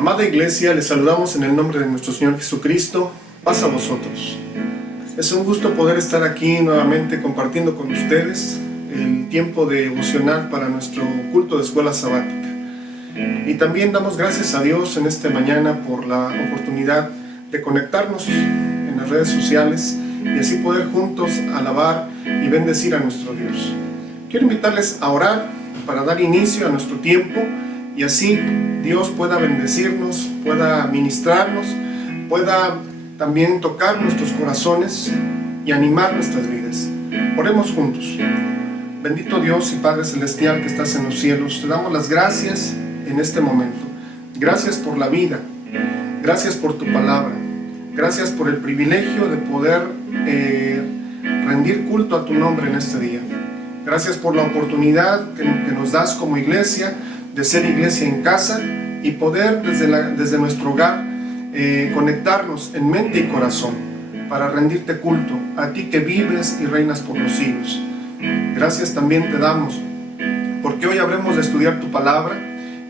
Amada Iglesia, les saludamos en el nombre de nuestro Señor Jesucristo. Paz a vosotros. Es un gusto poder estar aquí nuevamente compartiendo con ustedes el tiempo devocional para nuestro culto de escuela sabática. Y también damos gracias a Dios en esta mañana por la oportunidad de conectarnos en las redes sociales y así poder juntos alabar y bendecir a nuestro Dios. Quiero invitarles a orar para dar inicio a nuestro tiempo y así Dios pueda bendecirnos, pueda ministrarnos, pueda también tocar nuestros corazones y animar nuestras vidas. Oremos juntos. Bendito Dios y Padre Celestial que estás en los cielos, te damos las gracias en este momento. Gracias por la vida, gracias por tu palabra, gracias por el privilegio de poder rendir culto a tu nombre en este día. Gracias por la oportunidad que nos das como iglesia de ser iglesia en casa y poder desde nuestro hogar conectarnos en mente y corazón para rendirte culto a ti que vives y reinas por los siglos. Gracias también te damos porque hoy habremos de estudiar tu palabra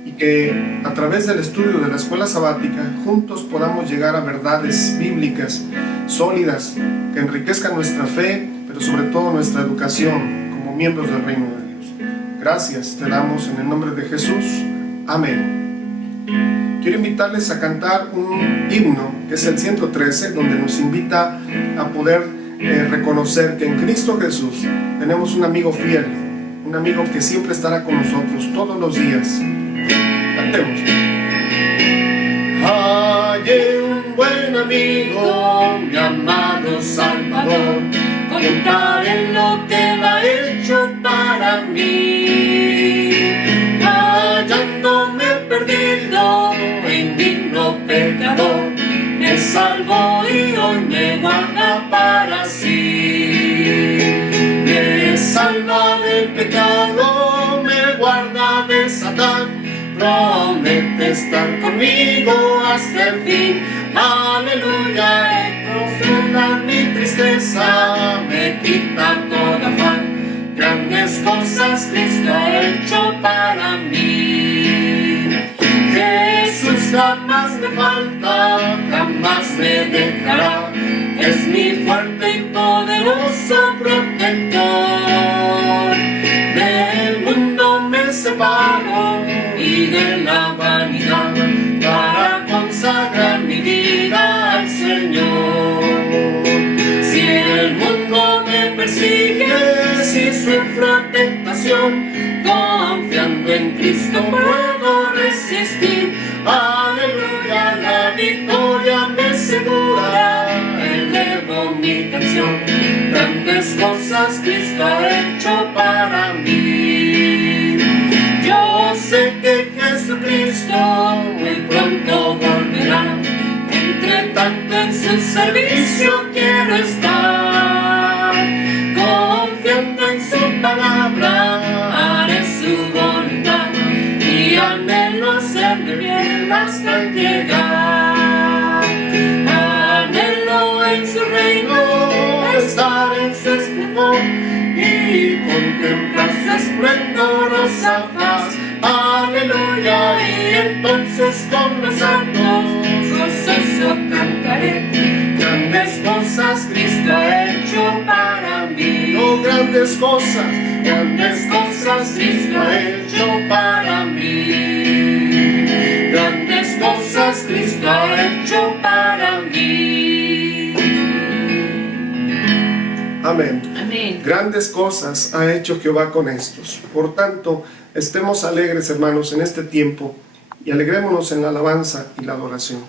y que a través del estudio de la escuela sabática juntos podamos llegar a verdades bíblicas sólidas que enriquezcan nuestra fe, pero sobre todo nuestra educación como miembros del reino de Dios. Gracias te damos en el nombre de Jesús. Amén. Quiero invitarles a cantar un himno que es el 113, donde nos invita a poder reconocer que en Cristo Jesús tenemos un amigo fiel, un amigo que siempre estará con nosotros todos los días. Cantemos. Hallé un buen amigo, mi amado Salvador, contaré lo que Él ha hecho para mí. Hallándome perdido, indigno pecador, me salvó y hoy me guarda para sí. Me salva del pecado, me guarda de Satán, promete estar conmigo hasta el fin. Aleluya, consuela mi tristeza, me quita todo afán. Grandes cosas Cristo ha hecho para mí. Jesús jamás me falta, jamás me dejará. Es mi fuerte y poderoso protector. Del mundo me separo y de la vanidad para consagrar mi vida al Señor. Si el mundo me persigue, si sufro tentación, confiando en Cristo puedo resistir. Aleluya, la victoria me asegura, elevo mi canción. Grandes cosas Cristo ha hecho para mí. Yo sé que Jesucristo muy pronto volverá. Entre tanto en su servicio quiero estar. Confiando en su palabra, haré su voluntad y anhelo hacerle bien hasta llegar. Anhelo en su reino, estar en su esplendor y contemplar su esplendorosa faz. Aleluya, y entonces con los santos gozoso cantaré. Grandes cosas Cristo ha hecho para mí. Oh, grandes cosas Cristo ha hecho para mí. Grandes cosas Cristo ha hecho para mí. Amén. Amén. Grandes cosas ha hecho Jehová con estos. Por tanto, estemos alegres, hermanos, en este tiempo y alegrémonos en la alabanza y la adoración.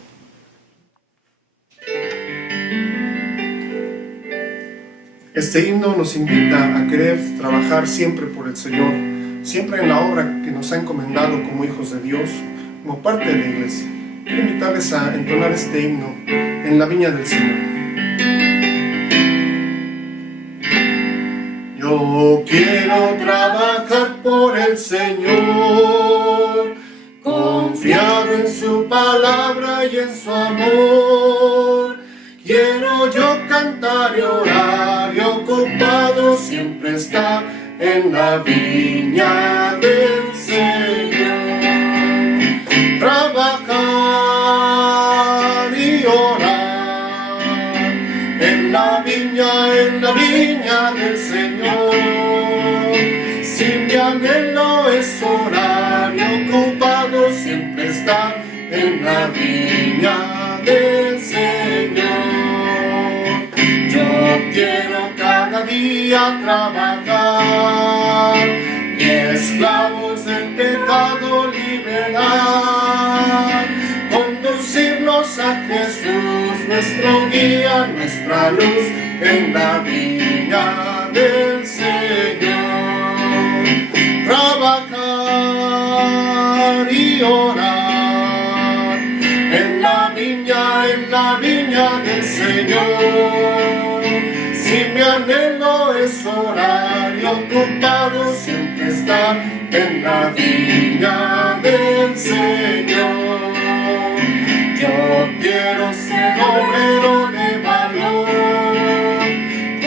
Este himno nos invita a querer trabajar siempre por el Señor, siempre en la obra que nos ha encomendado como hijos de Dios, como parte de la iglesia. Quiero invitarles a entonar este himno en la viña del Señor. Yo quiero trabajar por el Señor, confiado en su palabra y en su amor. Quiero yo cantar y orar y ocupado siempre estar en la viña del Señor. Trabajar día trabajar y esclavos del pecado liberar, conducirnos a Jesús, nuestro guía, nuestra luz en la viña del Señor. Trabajar y orar en la viña del Señor. Si mi anhelo es orar y ocupado siempre estar en la viña del Señor. Yo quiero ser obrero de valor,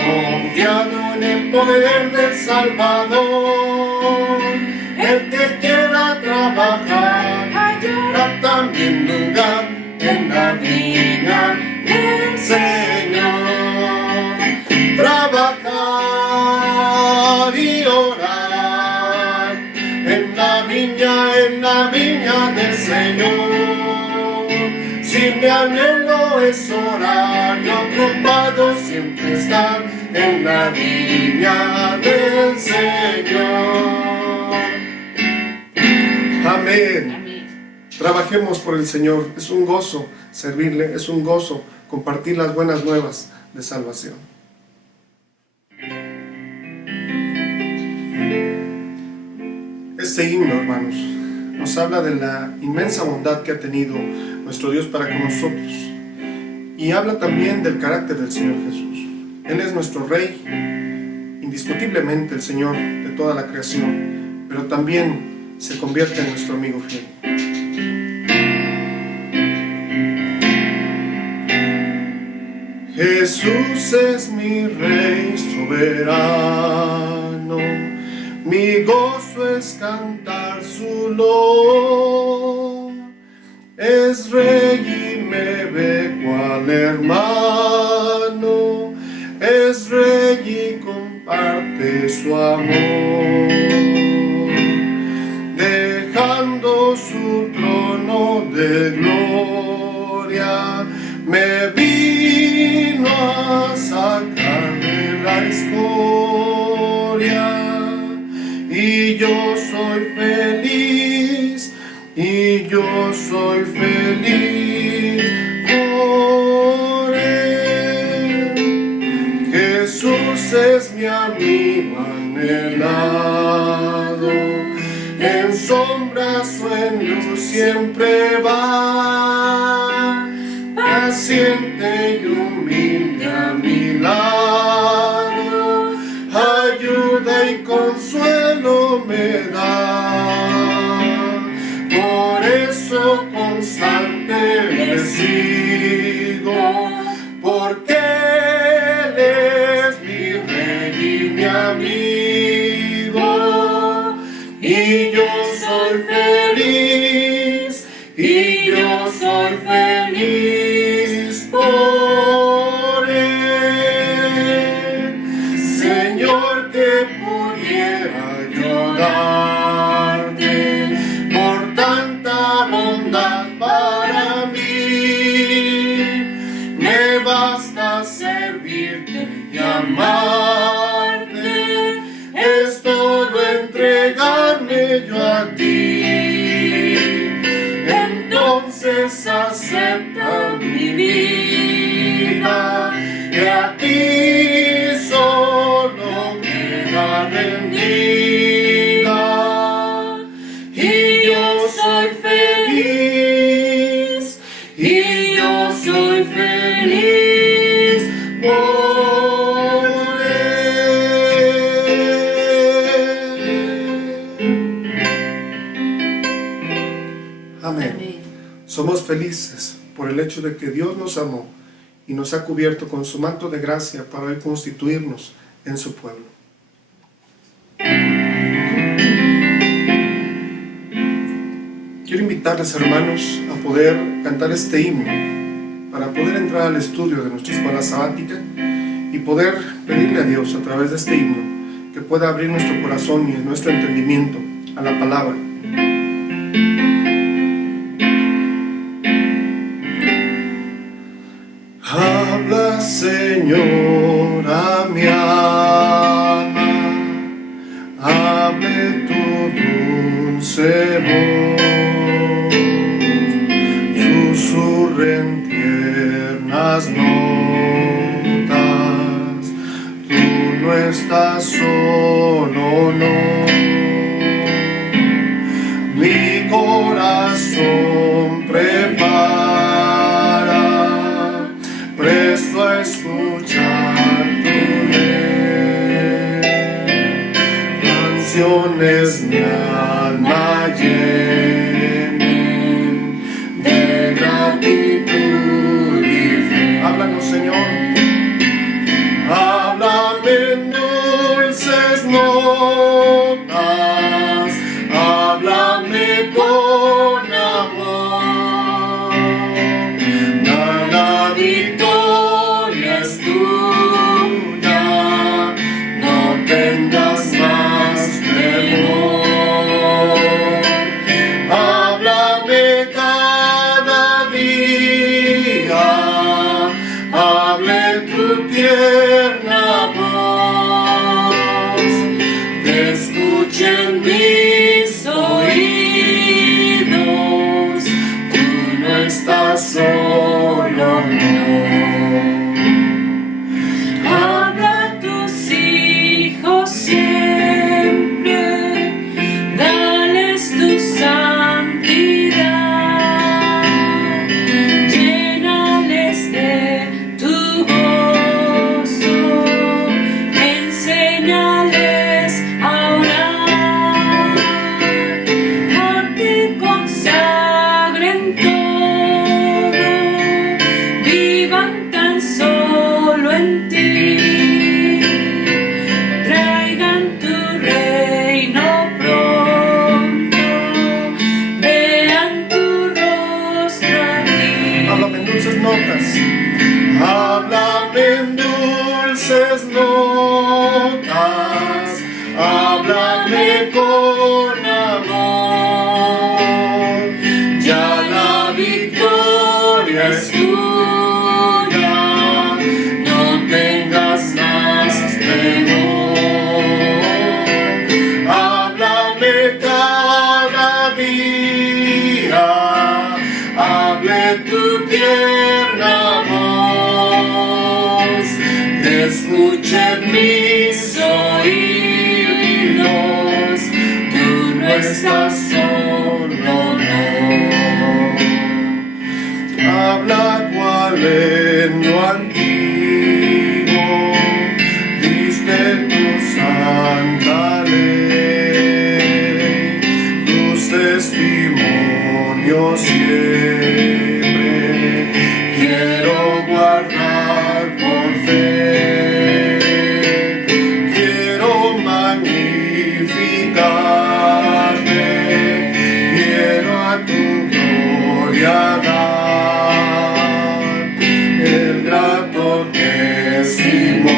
confiado en el poder del Salvador. El que quiera trabajar hallará también lugar en la viña del Señor. Trabajar y orar en la viña del Señor. Si mi anhelo es orar y ocupado siempre estar en la viña del Señor. Amén. Trabajemos por el Señor. Es un gozo servirle, es un gozo compartir las buenas nuevas de salvación. Este himno, hermanos, nos habla de la inmensa bondad que ha tenido nuestro Dios para con nosotros, y habla también del carácter del Señor Jesús. Él es nuestro Rey, indiscutiblemente el Señor de toda la creación, pero también se convierte en nuestro amigo fiel. Jesús es mi Rey soberano, mi gozo es cantar su loor. Es Rey y me ve cual hermano, es Rey y comparte su amor. Dejando su trono de gloria, me vino a sacar de la escoria. Y yo soy feliz, y yo soy feliz por él. Jesús es mi amigo anhelado, en sombras o en luz siempre va, paciente y humilde a mi lado, ayuda y consuelo me da. Por eso constante le sigo, porque Él es mi Rey y mi amigo. Y yo soy feliz, y yo soy feliz por él. Señor, que pudiera yo darte por tanta bondad para mí. Me basta servirte y amarte, es todo entregarme yo a ti. Entonces acepta mi vida, que a ti solo queda rendida. Y yo soy feliz, y yo soy feliz por él. Amén. Somos felices por el hecho de que Dios nos amó y nos ha cubierto con su manto de gracia para hoy constituirnos en su pueblo. Quiero invitarles, hermanos, a poder cantar este himno para poder entrar al estudio de nuestra escuela sabática y poder pedirle a Dios a través de este himno que pueda abrir nuestro corazón y nuestro entendimiento a la palabra. Habla, Señor, a mi alma. día hable tu tierna voz, te escuchen mis oídos, tú no estás solo, no. Habla cual en lo antiguo diste tu santa ley, tus testimonios siempre quiero guardar por fe, quiero magnificarte, quiero a tu gloria dar el grato testimonio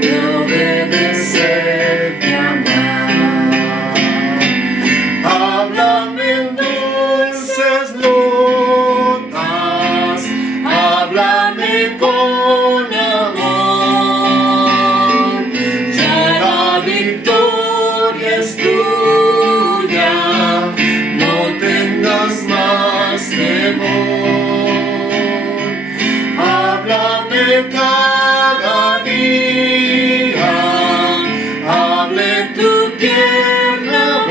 de obedecerte, amar. Háblame en dulces notas, háblame con amor, ya la victoria es tuya, no tengas más temor. Háblame cada día, hable tu tierna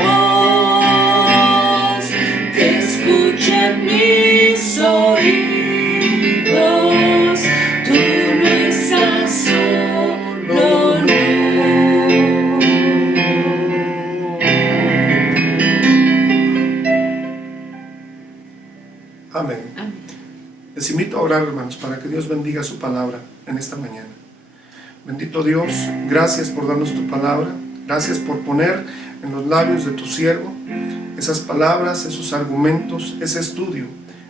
voz, que escuchen mis oídos, tú no estás solo, no. Amén. Les invito a orar, hermanos, para que Dios bendiga su palabra en esta mañana. Bendito Dios, gracias por darnos tu palabra, gracias por poner en los labios de tu siervo esas palabras, esos argumentos, ese estudio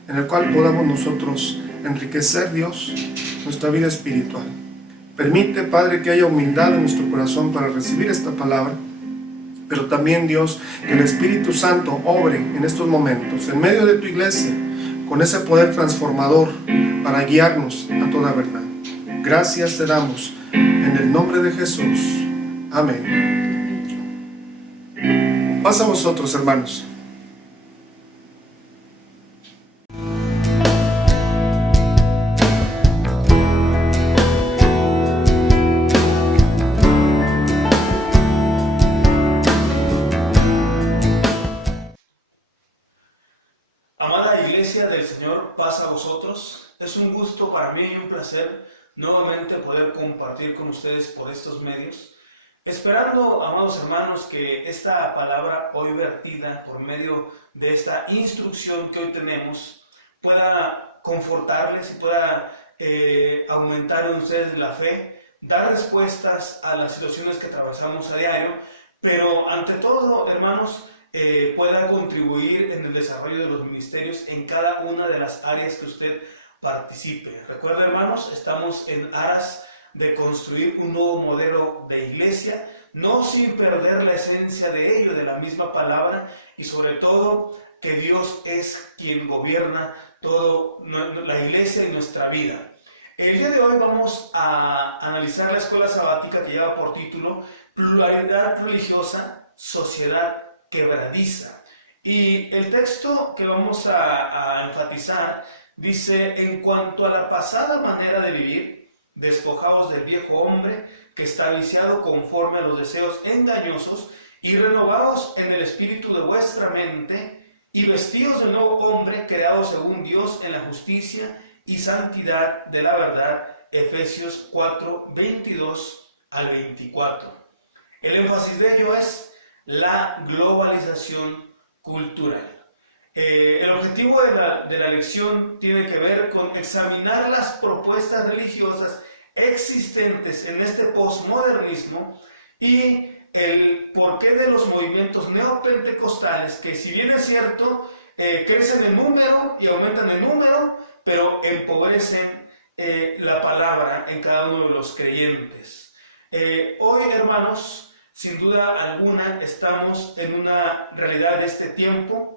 en el cual podamos nosotros enriquecer, Dios, nuestra vida espiritual. Permite, Padre, que haya humildad en nuestro corazón para recibir esta palabra, pero también, Dios, que el Espíritu Santo obre en estos momentos, en medio de tu iglesia, con ese poder transformador para guiarnos a toda verdad. Gracias te damos en el nombre de Jesús. Amén. Paz a vosotros, hermanos. Amada Iglesia del Señor, paz a vosotros. Es un gusto para mí y un placer nuevamente poder compartir con ustedes por estos medios, esperando, amados hermanos, que esta palabra hoy vertida por medio de esta instrucción que hoy tenemos pueda confortarles y pueda aumentar en ustedes la fe, dar respuestas a las situaciones que atravesamos a diario, pero ante todo, hermanos, pueda contribuir en el desarrollo de los ministerios en cada una de las áreas que usted participe. Recuerda, hermanos, estamos en aras de construir un nuevo modelo de iglesia, no sin perder la esencia de ello, de la misma palabra, y sobre todo que Dios es quien gobierna toda la iglesia y nuestra vida. El día de hoy vamos a analizar la escuela sabática que lleva por título Pluralidad religiosa, sociedad quebradiza. Y el texto que vamos a enfatizar dice: en cuanto a la pasada manera de vivir, despojaos del viejo hombre que está viciado conforme a los deseos engañosos y renovaos en el espíritu de vuestra mente y vestíos del nuevo hombre creado según Dios en la justicia y santidad de la verdad. Efesios 4, 22 al 24. El énfasis de ello es la globalización cultural. El objetivo de la lección tiene que ver con examinar las propuestas religiosas existentes en este posmodernismo y el porqué de los movimientos neopentecostales que, si bien es cierto, crecen en número y aumentan en número, pero empobrecen la palabra en cada uno de los creyentes. Hoy, hermanos, sin duda alguna, estamos en una realidad de este tiempo,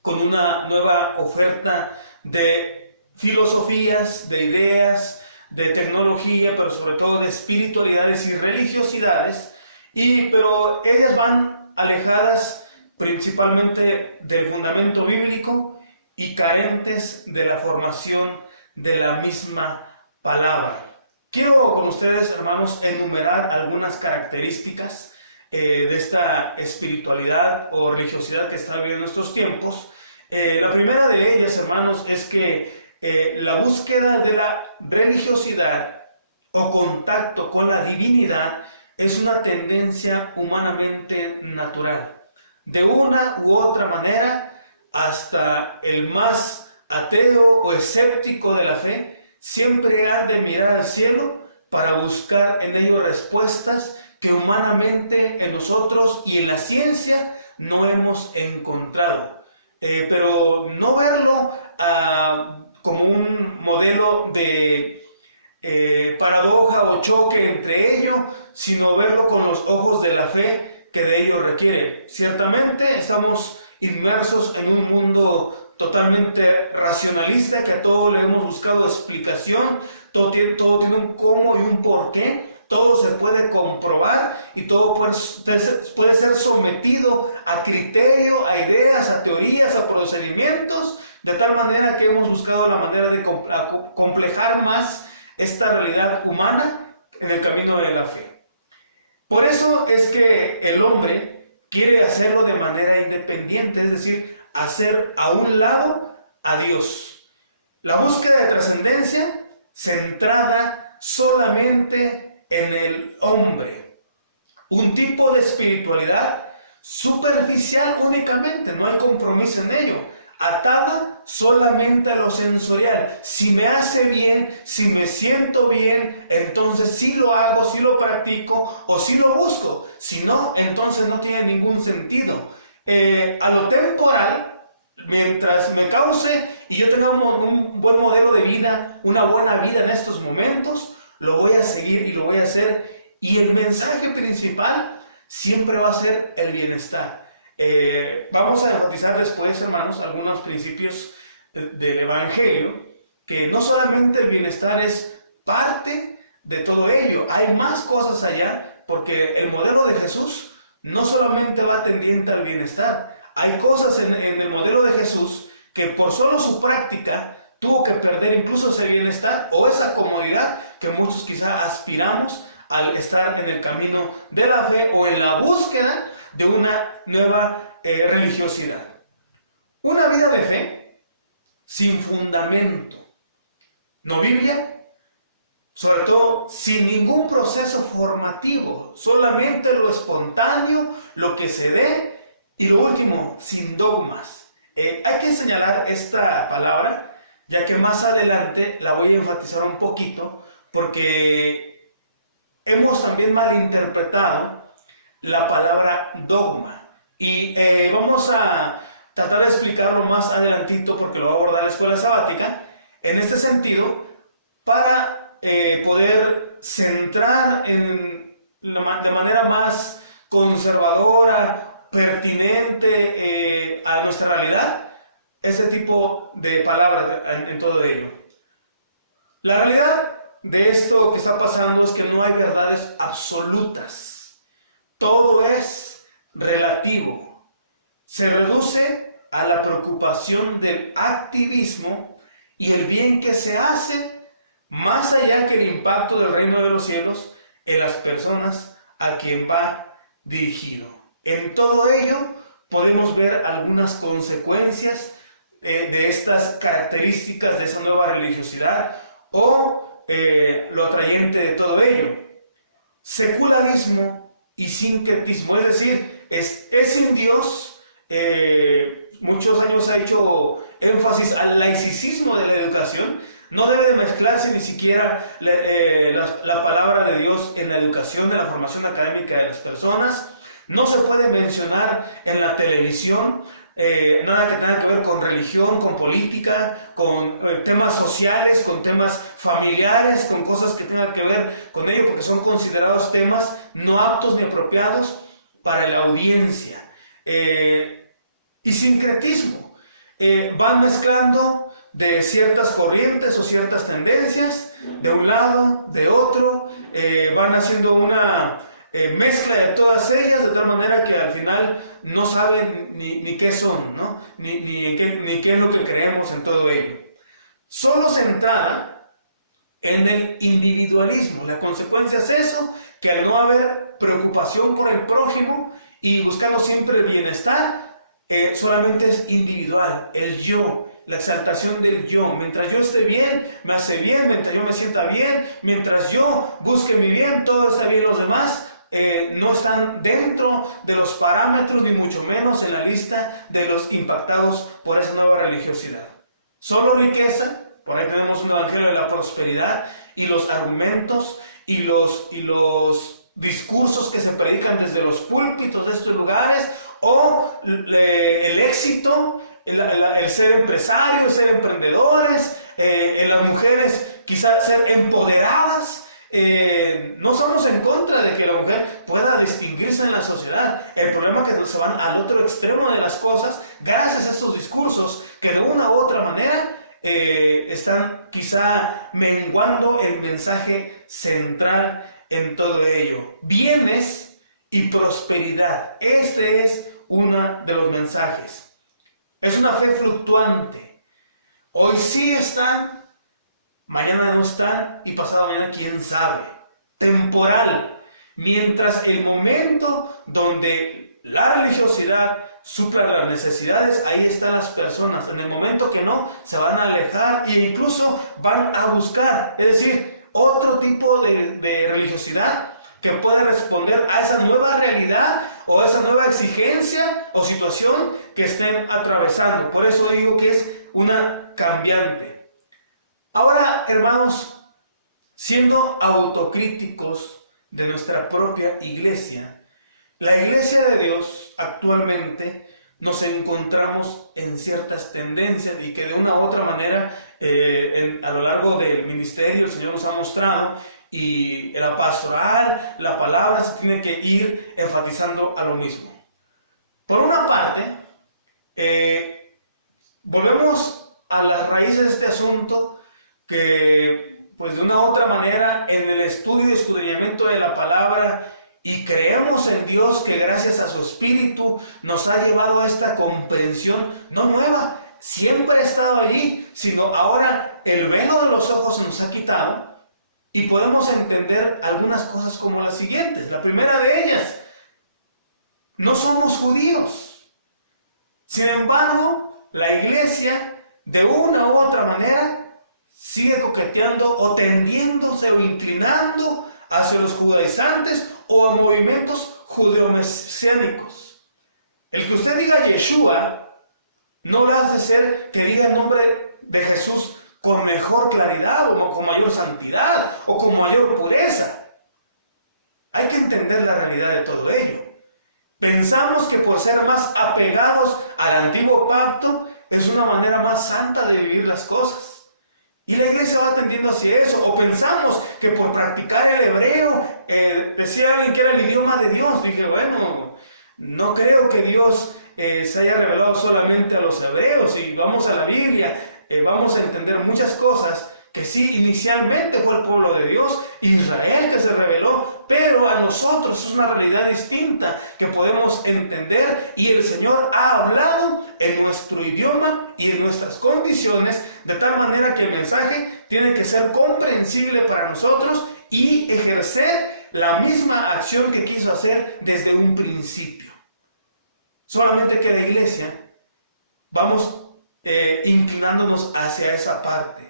con una nueva oferta de filosofías, de ideas, de tecnología, pero sobre todo de espiritualidades y religiosidades, pero ellas van alejadas principalmente del fundamento bíblico y carentes de la formación de la misma palabra. Quiero con ustedes, hermanos, enumerar algunas características de esta espiritualidad o religiosidad que está viviendo en estos tiempos. La primera de ellas, hermanos, es que la búsqueda de la religiosidad o contacto con la divinidad es una tendencia humanamente natural. De una u otra manera, hasta el más ateo o escéptico de la fe siempre ha de mirar al cielo para buscar en ello respuestas que humanamente en nosotros y en la ciencia no hemos encontrado. Pero no verlo como un modelo de paradoja o choque entre ello, sino verlo con los ojos de la fe que de ello requiere. Ciertamente estamos inmersos en un mundo totalmente racionalista, que a todo le hemos buscado explicación, todo tiene un cómo y un por qué, todo se puede comprobar y todo puede ser sometido a criterio, a ideas, a teorías, a procedimientos, de tal manera que hemos buscado la manera de complejar más esta realidad humana en el camino de la fe. Por eso es que el hombre quiere hacerlo de manera independiente, es decir, hacer a un lado a Dios. La búsqueda de trascendencia centrada solamente en el hombre. Un tipo de espiritualidad superficial únicamente, no hay compromiso en ello, atada solamente a lo sensorial. Si me hace bien, si me siento bien, entonces sí lo hago, sí lo practico o sí lo busco. Si no, entonces no tiene ningún sentido. A lo temporal, mientras me cause y yo tenga un buen modelo de vida, una buena vida en estos momentos, lo voy a seguir y lo voy a hacer. Y el mensaje principal siempre va a ser el bienestar. Vamos a enfatizar después, hermanos, algunos principios del Evangelio, que no solamente el bienestar es parte de todo ello, hay más cosas allá, porque el modelo de Jesús no solamente va tendiente al bienestar, hay cosas en el modelo de Jesús que por solo su práctica tuvo que perder incluso ese bienestar o esa comodidad que muchos quizá aspiramos al estar en el camino de la fe o en la búsqueda de una nueva religiosidad. Una vida de fe sin fundamento, no Biblia, sobre todo sin ningún proceso formativo, solamente lo espontáneo, lo que se dé, y lo último, sin dogmas. Hay que señalar esta palabra, ya que más adelante la voy a enfatizar un poquito, porque hemos también malinterpretado la palabra dogma. Y vamos a tratar de explicarlo más adelantito, porque lo va a abordar la escuela sabática, en este sentido, para poder centrar de manera más conservadora, pertinente a nuestra realidad, ese tipo de palabras en todo ello. La realidad de esto que está pasando es que no hay verdades absolutas. Todo es relativo. Se reduce a la preocupación del activismo y el bien que se hace, más allá que el impacto del reino de los cielos en las personas a quien va dirigido. En todo ello podemos ver algunas consecuencias de estas características de esa nueva religiosidad o lo atrayente de todo ello. Secularismo y sincretismo, es decir, es sin Dios. Muchos años ha hecho énfasis al laicismo de la educación. No debe de mezclarse ni siquiera la palabra de Dios en la educación, en la formación académica de las personas. No se puede mencionar en la televisión nada que tenga que ver con religión, con política, con temas sociales, con temas familiares, con cosas que tengan que ver con ello, porque son considerados temas no aptos ni apropiados para la audiencia. Y sincretismo. Van mezclando de ciertas corrientes o ciertas tendencias, de un lado, de otro, van haciendo una mezcla de todas ellas, de tal manera que al final no saben ni qué son, ¿no? ni qué es lo que creemos en todo ello. Solo centrada en el individualismo. La consecuencia es eso, que al no haber preocupación por el prójimo y buscando siempre el bienestar, solamente es individual, el yo, la exaltación del yo. Mientras yo esté bien, me hace bien. Mientras yo me sienta bien, mientras yo busque mi bien, todo está bien. Los demás no están dentro de los parámetros, ni mucho menos en la lista de los impactados por esa nueva religiosidad. Solo riqueza. Por ahí tenemos un evangelio de la prosperidad y los argumentos y los discursos que se predican desde los púlpitos de estos lugares, o el éxito, el ser empresario, el ser emprendedores, las mujeres quizás ser empoderadas. No somos en contra de que la mujer pueda distinguirse en la sociedad. El problema es que se van al otro extremo de las cosas gracias a estos discursos que de una u otra manera están quizá menguando el mensaje central en todo ello. Bienes y prosperidad. Este es uno de los mensajes. Es una fe fluctuante. Hoy sí están, mañana no están y pasado mañana quién sabe. Temporal. Mientras el momento donde la religiosidad supla las necesidades, ahí están las personas. En el momento que no, se van a alejar e incluso van a buscar, es decir, otro tipo de religiosidad que puede responder a esa nueva realidad o a esa nueva exigencia o situación que estén atravesando. Por eso digo que es una cambiante. Ahora, hermanos, siendo autocríticos de nuestra propia iglesia, la iglesia de Dios actualmente nos encontramos en ciertas tendencias y que de una u otra manera a lo largo del ministerio el Señor nos ha mostrado, y la pastoral, la palabra se tiene que ir enfatizando a lo mismo. Por una parte, volvemos a las raíces de este asunto que pues de una u otra manera en el estudio y escudriñamiento de la palabra, y creemos en Dios que gracias a su Espíritu nos ha llevado a esta comprensión no nueva, siempre ha estado allí, sino ahora el velo de los ojos se nos ha quitado y podemos entender algunas cosas como las siguientes. La primera de ellas, no somos judíos. Sin embargo, la iglesia de una u otra manera sigue coqueteando o tendiéndose o inclinando hacia los judaizantes o a movimientos judeomesiánicos. El que usted diga Yeshua no lo hace ser que diga el nombre de Jesús con mejor claridad o con mayor santidad o con mayor pureza. Hay que entender la realidad de todo ello. Pensamos que por ser más apegados al antiguo pacto es una manera más santa de vivir las cosas. Y la iglesia va tendiendo hacia eso. O pensamos que por practicar el hebreo, decía alguien que era el idioma de Dios. Dije, bueno, no creo que Dios se haya revelado solamente a los hebreos. Y vamos a la Biblia, vamos a entender muchas cosas que sí, inicialmente fue el pueblo de Dios, Israel, que se reveló, pero a nosotros es una realidad distinta que podemos entender, y el Señor ha hablado en nuestro idioma y en nuestras condiciones, de tal manera que el mensaje tiene que ser comprensible para nosotros y ejercer la misma acción que quiso hacer desde un principio. Solamente que la iglesia vamos inclinándonos hacia esa parte.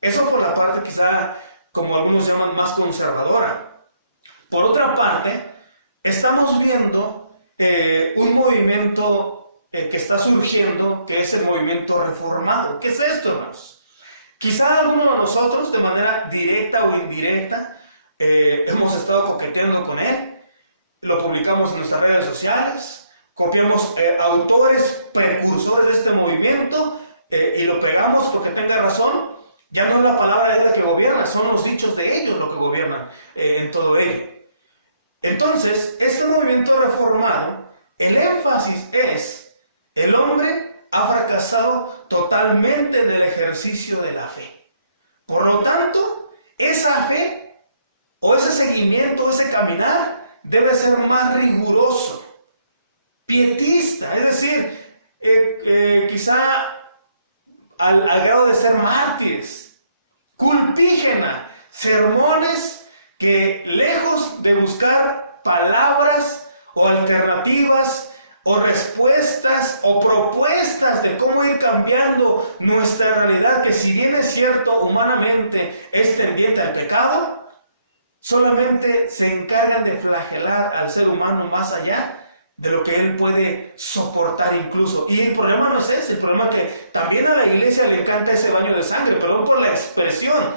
Eso por la parte quizá, como algunos llaman, más conservadora. Por otra parte, estamos viendo un movimiento que está surgiendo, que es el movimiento reformado. ¿Qué es esto, hermanos? Quizá algunos de nosotros, de manera directa o indirecta, hemos estado coqueteando con él, lo publicamos en nuestras redes sociales, copiamos autores precursores de este movimiento y lo pegamos porque tenga razón. Ya no es la palabra de la que gobierna, son los dichos de ellos lo que gobiernan en todo ello. Entonces, este movimiento reformado, el énfasis es: el hombre ha fracasado totalmente en el ejercicio de la fe. Por lo tanto, esa fe, o ese seguimiento, ese caminar, debe ser más riguroso, pietista, es decir, quizá al grado de ser mártires, culpígena, sermones que lejos de buscar palabras o alternativas o respuestas o propuestas de cómo ir cambiando nuestra realidad, que si bien es cierto humanamente es tendiente al pecado, solamente se encargan de flagelar al ser humano más allá de lo que él puede soportar incluso. Y el problema no es ese, el problema es que también a la iglesia le encanta ese baño de sangre, perdón por la expresión.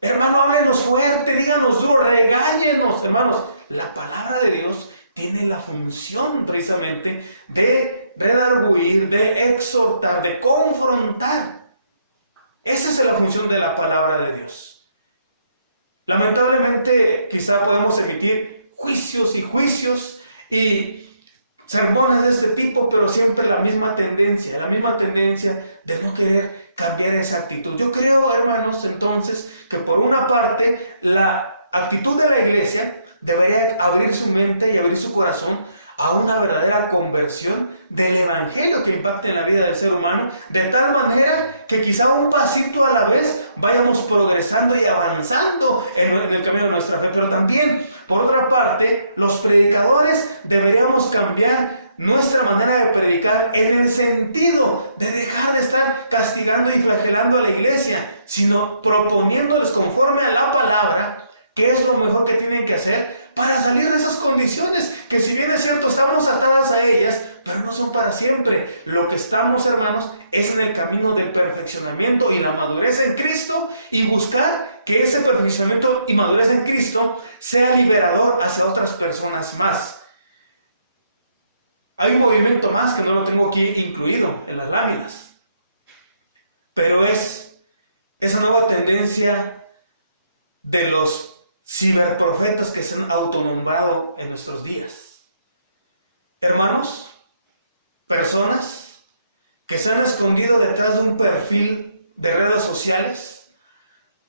Hermano, háblenos fuerte, díganos duro, regáñenos, hermanos. La palabra de Dios tiene la función precisamente de redarguir, de exhortar, de confrontar. Esa es la función de la palabra de Dios. Lamentablemente quizá podemos emitir juicios y sermones de este tipo, pero siempre la misma tendencia de no querer cambiar esa actitud. Yo creo, hermanos, entonces, que por una parte, la actitud de la iglesia debería abrir su mente y abrir su corazón a una verdadera conversión del evangelio que impacte en la vida del ser humano, de tal manera que quizá un pasito a la vez vayamos progresando y avanzando en el camino de nuestra fe. Pero también, por otra parte, los predicadores deberíamos cambiar nuestra manera de predicar en el sentido de dejar de estar castigando y flagelando a la iglesia, sino proponiéndoles conforme a la palabra qué es lo mejor que tienen que hacer para salir de esas condiciones, que si bien es cierto estamos atadas a ellas, pero no son para siempre. Lo que estamos, hermanos, es en el camino del perfeccionamiento y la madurez en Cristo, y buscar que ese perfeccionamiento y madurez en Cristo sea liberador hacia otras personas más. Hay un movimiento más que no lo tengo aquí incluido en las láminas, pero es esa nueva tendencia de los ciberprofetas que se han autonombrado en nuestros días. Hermanos, personas que se han escondido detrás de un perfil de redes sociales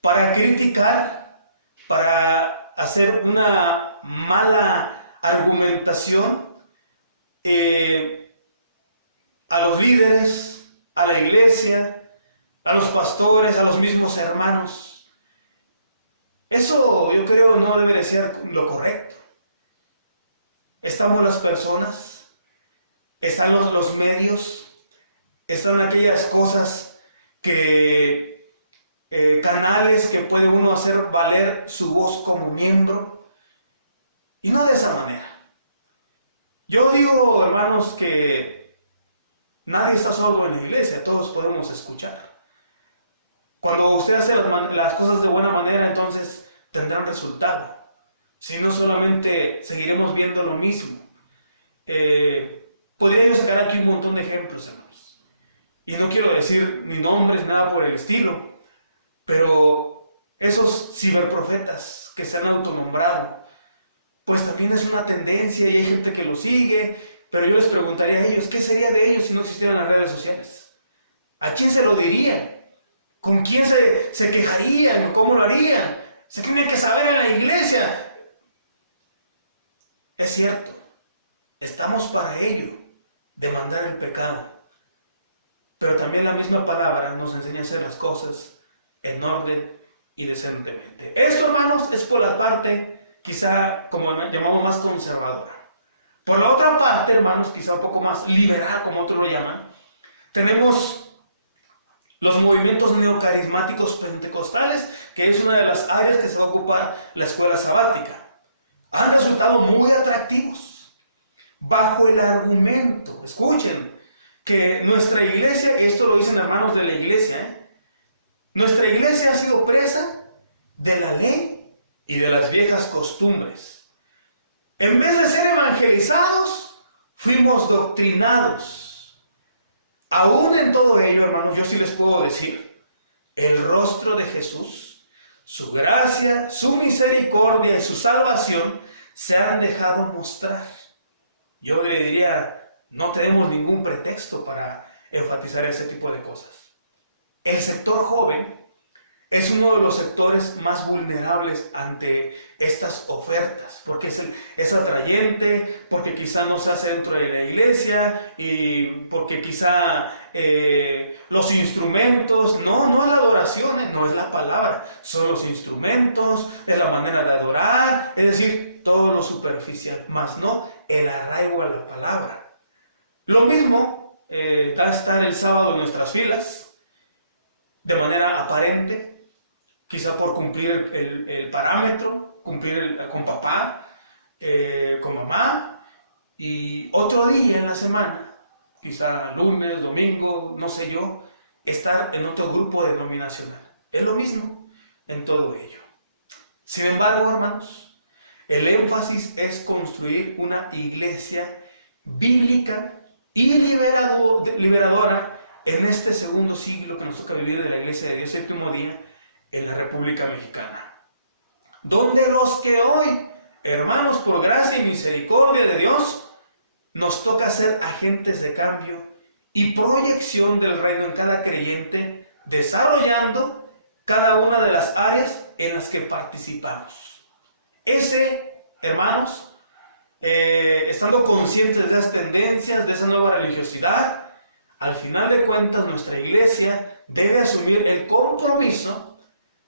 para criticar, para hacer una mala argumentación a los líderes, a la iglesia, a los pastores, a los mismos hermanos. Eso yo creo no debe de ser lo correcto. Estamos las personas, están los medios, están aquellas cosas que canales que puede uno hacer valer su voz como miembro, y no de esa manera. Yo digo, hermanos, que nadie está solo en la iglesia, todos podemos escuchar. Cuando usted hace las cosas de buena manera, entonces tendrán resultado. Si no, solamente seguiremos viendo lo mismo. Podría yo sacar aquí un montón de ejemplos, hermanos. Y no quiero decir ni nombres, nada por el estilo, pero esos ciberprofetas que se han autonombrado, pues también es una tendencia y hay gente que lo sigue, pero yo les preguntaría a ellos, ¿qué sería de ellos si no existieran las redes sociales? ¿A quién se lo dirían? ¿Con quién se quejarían? ¿Cómo lo harían? Se tiene que saber en la iglesia. Es cierto, estamos para ello, demandar el pecado. Pero también la misma palabra nos enseña a hacer las cosas en orden y decentemente. Esto, hermanos, es por la parte, quizá, como llamamos, más conservadora. Por la otra parte, hermanos, quizá un poco más liberal, como otros lo llaman, tenemos los movimientos neocarismáticos pentecostales, que es una de las áreas que se va a ocupar la escuela sabática. Han resultado muy atractivos, bajo el argumento, escuchen, que nuestra iglesia, y esto lo dicen hermanos de la iglesia, nuestra iglesia ha sido presa de la ley y de las viejas costumbres. En vez de ser evangelizados, fuimos doctrinados. Aún en todo ello, hermanos, yo sí les puedo decir, el rostro de Jesús, su gracia, su misericordia y su salvación se han dejado mostrar. Yo le diría, no tenemos ningún pretexto para enfatizar ese tipo de cosas. El sector joven es uno de los sectores más vulnerables ante estas ofertas, porque es atrayente, porque quizá no se hace dentro de la iglesia y porque quizá los instrumentos, no es la adoración, no es la palabra, son los instrumentos, es la manera de adorar, es decir, todo lo superficial, más no el arraigo a la palabra. Lo mismo da estar el sábado en nuestras filas, de manera aparente, quizá por cumplir el parámetro, cumplir con papá, con mamá, y otro día en la semana, quizá lunes, domingo, no sé yo, estar en otro grupo denominacional. Es lo mismo en todo ello. Sin embargo, hermanos, el énfasis es construir una iglesia bíblica y liberadora en este segundo siglo que nos toca vivir de la Iglesia de Dios séptimo día en la República Mexicana, donde los que hoy, hermanos, por gracia y misericordia de Dios, nos toca ser agentes de cambio y proyección del reino en cada creyente, desarrollando cada una de las áreas en las que participamos. Hermanos, estando conscientes de esas tendencias, de esa nueva religiosidad, al final de cuentas nuestra iglesia debe asumir el compromiso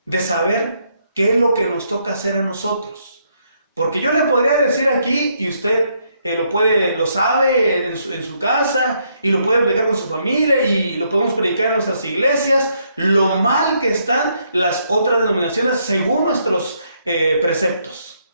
de saber qué es lo que nos toca hacer a nosotros. Porque yo le podría decir aquí, y usted lo sabe en su casa, y lo puede predicar con su familia, y lo podemos predicar en nuestras iglesias, lo mal que están las otras denominaciones según nuestros preceptos.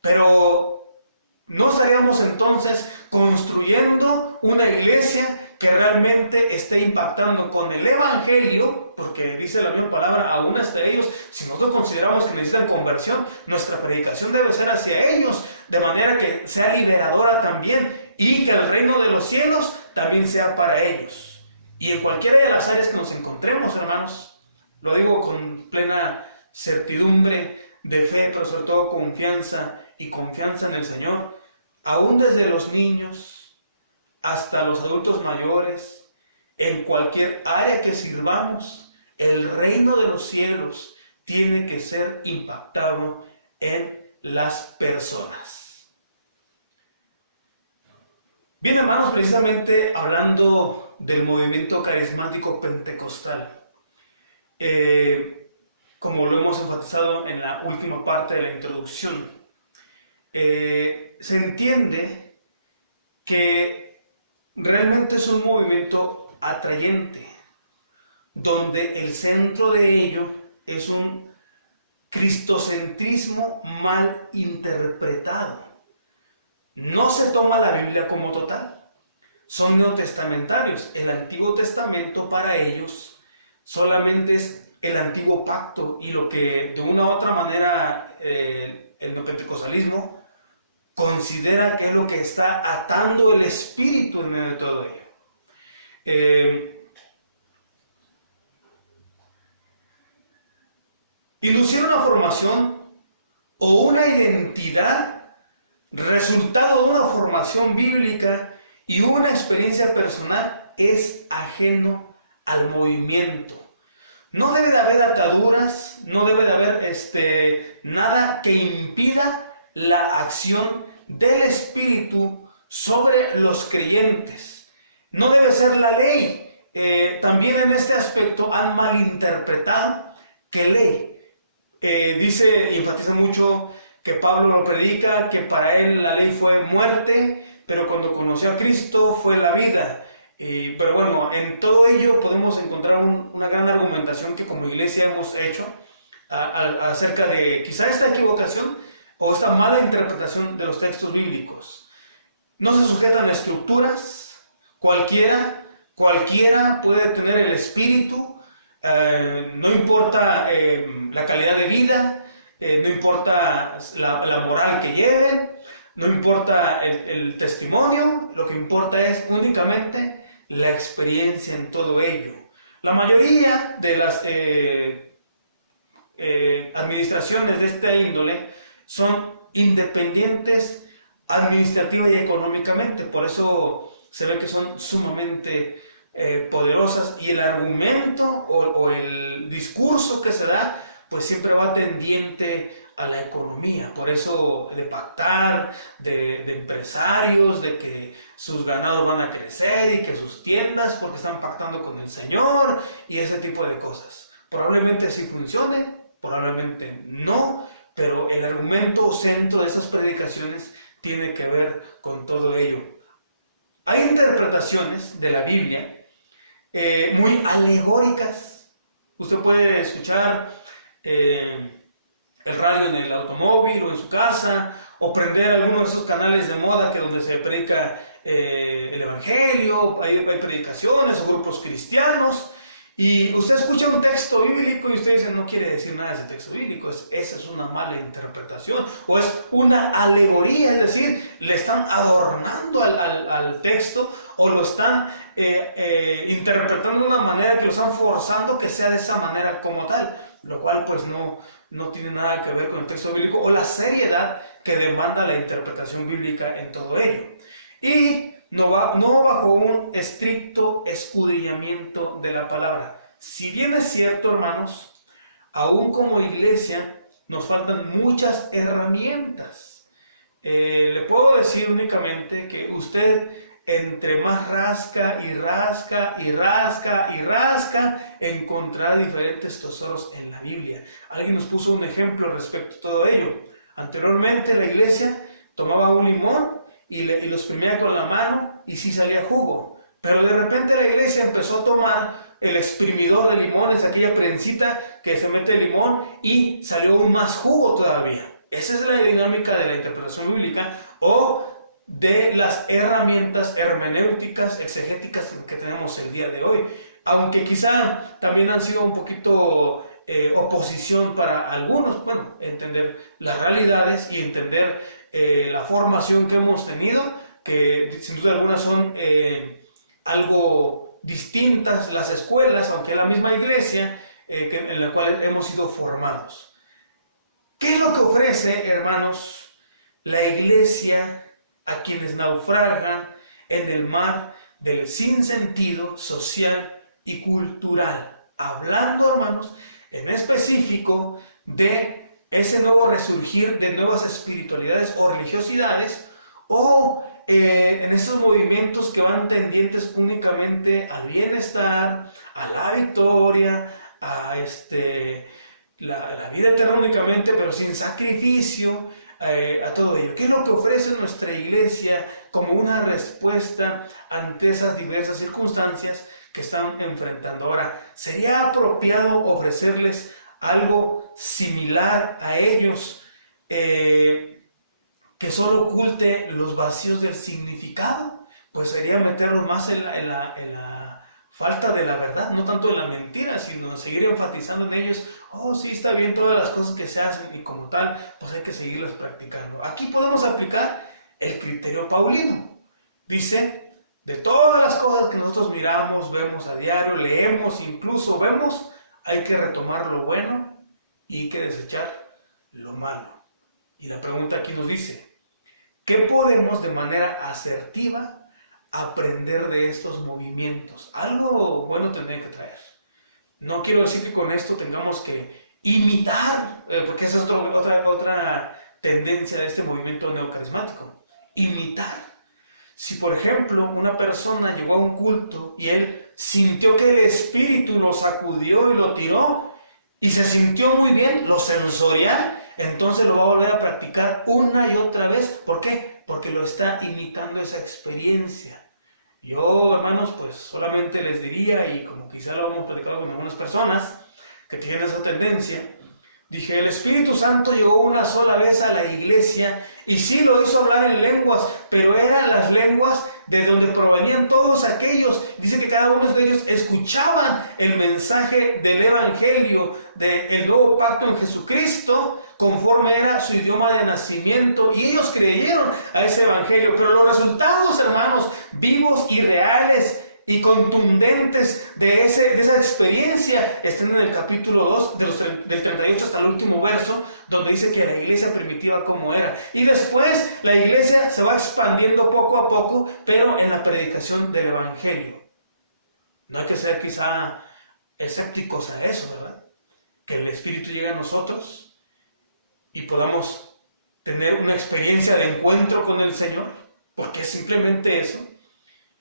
Pero no estaríamos entonces construyendo una iglesia que realmente esté impactando con el evangelio, porque dice la misma palabra, aún hasta ellos, si nosotros consideramos que necesitan conversión, nuestra predicación debe ser hacia ellos, de manera que sea liberadora también, y que el reino de los cielos también sea para ellos. Y en cualquiera de las áreas que nos encontremos, hermanos, lo digo con plena certidumbre de fe, pero sobre todo confianza en el Señor, aún desde los niños hasta los adultos mayores, en cualquier área que sirvamos, el reino de los cielos tiene que ser impactado en las personas. Bien, hermanos, precisamente hablando del movimiento carismático pentecostal, como lo hemos enfatizado en la última parte de la introducción, se entiende que realmente es un movimiento atrayente, donde el centro de ello es un cristocentrismo mal interpretado. No se toma la Biblia como total, son neotestamentarios. El Antiguo Testamento para ellos solamente es el antiguo pacto, y lo que de una u otra manera el neopentecostalismo considera que es lo que está atando el espíritu en medio de todo ello. Inducir una formación o una identidad resultado de una formación bíblica y una experiencia personal es ajeno al movimiento. No debe de haber ataduras, no debe de haber nada que impida la acción del Espíritu sobre los creyentes. No debe ser la ley. También en este aspecto han malinterpretado que ley. Enfatiza mucho que Pablo lo predica, que para él la ley fue muerte, pero cuando conoció a Cristo fue la vida. Pero bueno, en todo ello podemos encontrar una gran argumentación que como iglesia hemos hecho acerca de quizá esta equivocación o esta mala interpretación de los textos bíblicos. No se sujetan a estructuras, cualquiera puede tener el espíritu, no importa la calidad de vida, no importa la moral que lleven, no importa el testimonio, lo que importa es únicamente la experiencia en todo ello. La mayoría de las administraciones de esta índole son independientes administrativa y económicamente, por eso se ve que son sumamente poderosas, y el argumento o el discurso que se da pues siempre va tendiente a la economía. Por eso de pactar, de empresarios, de que sus ganados van a crecer y que sus tiendas porque están pactando con el Señor y ese tipo de cosas. Probablemente sí funcione, probablemente no, pero el argumento centro de esas predicaciones tiene que ver con todo ello. Hay interpretaciones de la Biblia muy alegóricas. Usted puede escuchar el radio en el automóvil o en su casa, o prender alguno de esos canales de moda que donde se predica el Evangelio, hay predicaciones o grupos cristianos, y usted escucha un texto bíblico y usted dice, no quiere decir nada de ese texto bíblico, esa es una mala interpretación, o es una alegoría, es decir, le están adornando al texto, o lo están interpretando de una manera que lo están forzando que sea de esa manera como tal, lo cual pues no tiene nada que ver con el texto bíblico o la seriedad que demanda la interpretación bíblica en todo ello. Y no bajo un estricto escudriñamiento de la palabra. Si bien es cierto, hermanos, aún como iglesia nos faltan muchas herramientas. Le puedo decir únicamente que usted, entre más rasca y rasca y rasca y rasca, encontrará diferentes tesoros en la Biblia. Alguien nos puso un ejemplo respecto a todo ello. Anteriormente la iglesia tomaba un limón y lo exprimía con la mano y sí salía jugo. Pero de repente la iglesia empezó a tomar el exprimidor de limones, aquella prensita que se mete el limón, y salió aún más jugo todavía. Esa es la dinámica de la interpretación bíblica o de las herramientas hermenéuticas, exegéticas que tenemos el día de hoy. Aunque quizá también han sido un poquito oposición para algunos, bueno, entender las realidades y entender la formación que hemos tenido, que sin duda alguna son algo distintas las escuelas, aunque es la misma iglesia en la cual hemos sido formados. ¿Qué es lo que ofrece, hermanos, la iglesia a quienes naufragan en el mar del sinsentido social y cultural? Hablando, hermanos, en específico de ese nuevo resurgir de nuevas espiritualidades o religiosidades, o en esos movimientos que van tendientes únicamente al bienestar, a la victoria, a la vida eterna únicamente, pero sin sacrificio, a todo ello. ¿Qué es lo que ofrece nuestra iglesia como una respuesta ante esas diversas circunstancias que están enfrentando? Ahora, ¿sería apropiado ofrecerles algo similar a ellos que solo oculte los vacíos del significado? Pues sería meterlos más en la falta de la verdad, no tanto en la mentira, sino seguir enfatizando en ellos. Oh, sí, está bien todas las cosas que se hacen y como tal, pues hay que seguirlas practicando. Aquí podemos aplicar el criterio paulino. Dice, de todas las cosas que nosotros miramos, vemos a diario, leemos, incluso vemos, hay que retomar lo bueno y hay que desechar lo malo. Y la pregunta aquí nos dice, ¿qué podemos de manera asertiva aprender de estos movimientos? Algo bueno tendría que traer. No quiero decir que con esto tengamos que imitar, porque esa es otra tendencia de este movimiento neocarismático. Imitar. Si por ejemplo una persona llegó a un culto y él sintió que el Espíritu lo sacudió y lo tiró y se sintió muy bien, lo sensorial, entonces lo va a volver a practicar una y otra vez. ¿Por qué? Porque lo está imitando esa experiencia. Yo, hermanos, pues solamente les diría, y como quizá lo hemos platicado con algunas personas que tienen esa tendencia, dije, el Espíritu Santo llegó una sola vez a la iglesia y sí lo hizo hablar en lenguas, pero eran las lenguas de donde provenían todos aquellos. Dice que cada uno de ellos escuchaban el mensaje del Evangelio, del nuevo pacto en Jesucristo, conforme era su idioma de nacimiento, y ellos creyeron a ese Evangelio. Pero los resultados, hermanos, vivos y reales y contundentes de esa experiencia están en el capítulo 2, del 38 hasta el último verso, donde dice que la iglesia primitiva como era. Y después la iglesia se va expandiendo poco a poco, pero en la predicación del Evangelio. No hay que ser quizá escépticos a eso, ¿verdad? Que el Espíritu llegue a nosotros y podamos tener una experiencia de encuentro con el Señor, porque es simplemente eso,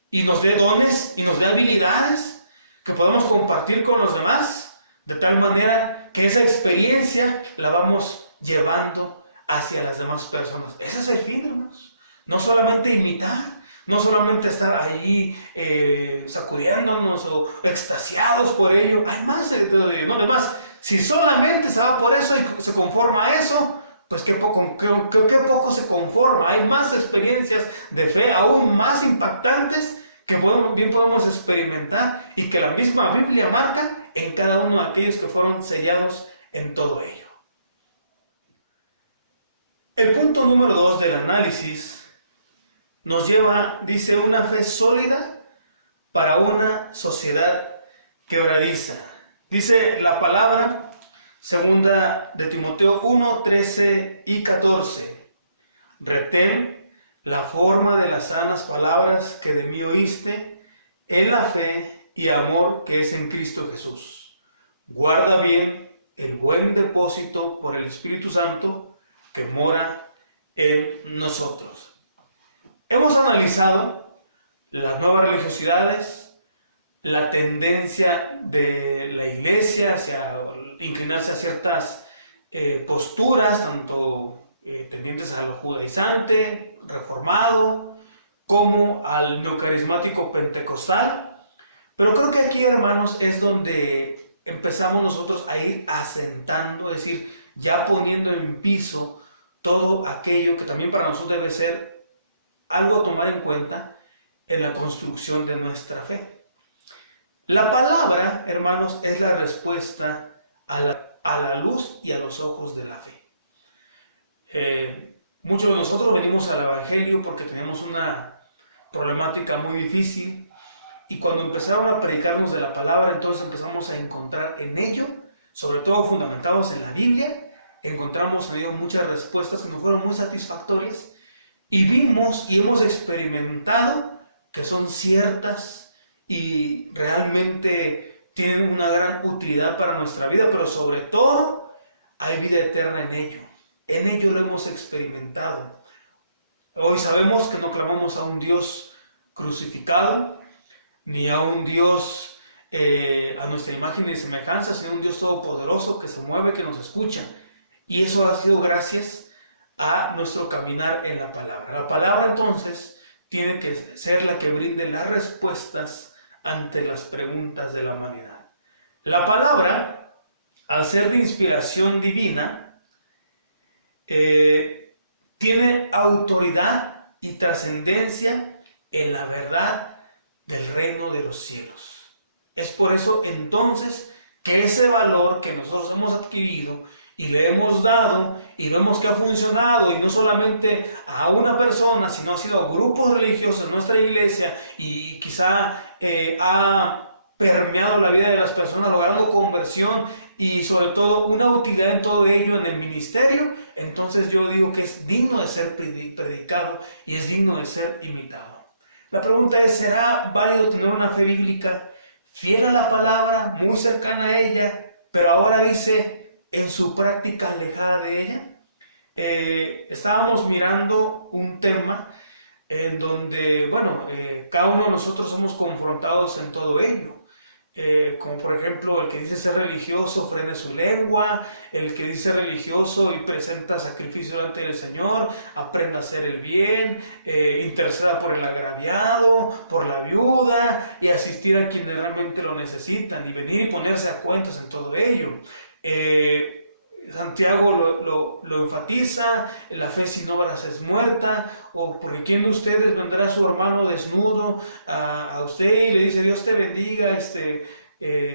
y nos dé dones y nos dé habilidades que podamos compartir con los demás, de tal manera que esa experiencia la vamos llevando hacia las demás personas. Ese es el fin, hermanos. No solamente imitar, no solamente estar ahí sacudiéndonos o extasiados por ello. Hay más, no, además, si solamente se va por eso y se conforma a eso, pues qué poco se conforma. Hay más experiencias de fe aún más impactantes que bien podemos experimentar y que la misma Biblia marca en cada uno de aquellos que fueron sellados en todo ello. El punto número 2 del análisis nos lleva, dice, una fe sólida para una sociedad quebradiza. Dice la palabra, segunda de Timoteo 1, 13 y 14. Retén la forma de las sanas palabras que de mí oíste, en la fe y amor que es en Cristo Jesús. Guarda bien el buen depósito por el Espíritu Santo que mora en nosotros. Hemos analizado las nuevas religiosidades, la tendencia de la iglesia hacia inclinarse a ciertas posturas, tanto tendientes a lo judaizante, reformado, como al neocarismático pentecostal. Pero creo que aquí, hermanos, es donde empezamos nosotros a ir asentando, es decir, ya poniendo en piso todo aquello que también para nosotros debe ser algo a tomar en cuenta en la construcción de nuestra fe. La palabra, hermanos, es la respuesta a la luz y a los ojos de la fe. Muchos de nosotros venimos al Evangelio porque tenemos una problemática muy difícil y cuando empezaron a predicarnos de la palabra, entonces empezamos a encontrar en ello, sobre todo fundamentados en la Biblia, encontramos en ello muchas respuestas que nos fueron muy satisfactorias y vimos y hemos experimentado que son ciertas y realmente tienen una gran utilidad para nuestra vida, pero sobre todo hay vida eterna en ello. En ello lo hemos experimentado. Hoy sabemos que no clamamos a un Dios crucificado, ni a un Dios a nuestra imagen y semejanza, sino un Dios todopoderoso que se mueve, que nos escucha. Y eso ha sido gracias a nuestro caminar en la palabra. La palabra entonces tiene que ser la que brinde las respuestas ante las preguntas de la humanidad. La palabra, al ser de inspiración divina, tiene autoridad y trascendencia en la verdad del reino de los cielos. Es por eso entonces que ese valor que nosotros hemos adquirido y le hemos dado y vemos que ha funcionado, y no solamente a una persona, sino ha sido a grupos religiosos en nuestra iglesia y quizá ha permeado la vida de las personas, logrando conversión y sobre todo una utilidad en todo ello en el ministerio, entonces yo digo que es digno de ser predicado y es digno de ser imitado. La pregunta es, ¿será válido tener una fe bíblica fiel a la palabra, muy cercana a ella, pero ahora dice en su práctica alejada de ella? Estábamos mirando un tema en donde, cada uno de nosotros somos confrontados en todo ello. Como por ejemplo el que dice ser religioso frene su lengua, el que dice religioso y presenta sacrificio delante del Señor, aprenda a hacer el bien, interceda por el agraviado, por la viuda y asistir a quienes realmente lo necesitan y venir y ponerse a cuentas en todo ello. Santiago lo enfatiza, la fe sin obras es muerta, o porque ¿quién de ustedes vendrá a su hermano desnudo a usted y le dice Dios te bendiga,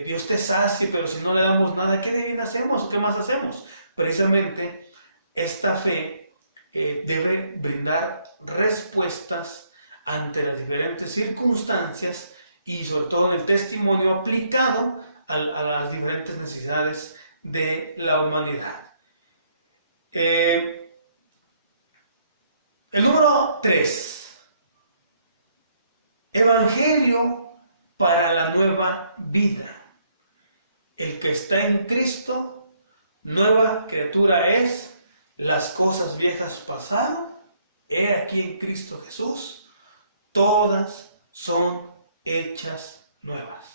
Dios te sacie, pero si no le damos nada, ¿qué de bien hacemos? ¿Qué más hacemos? Precisamente esta fe debe brindar respuestas ante las diferentes circunstancias y sobre todo en el testimonio aplicado a las diferentes necesidades de la humanidad. El número 3. Evangelio para la nueva vida. El que está en Cristo, nueva criatura es, las cosas viejas pasaron, he aquí en Cristo Jesús, todas son hechas nuevas.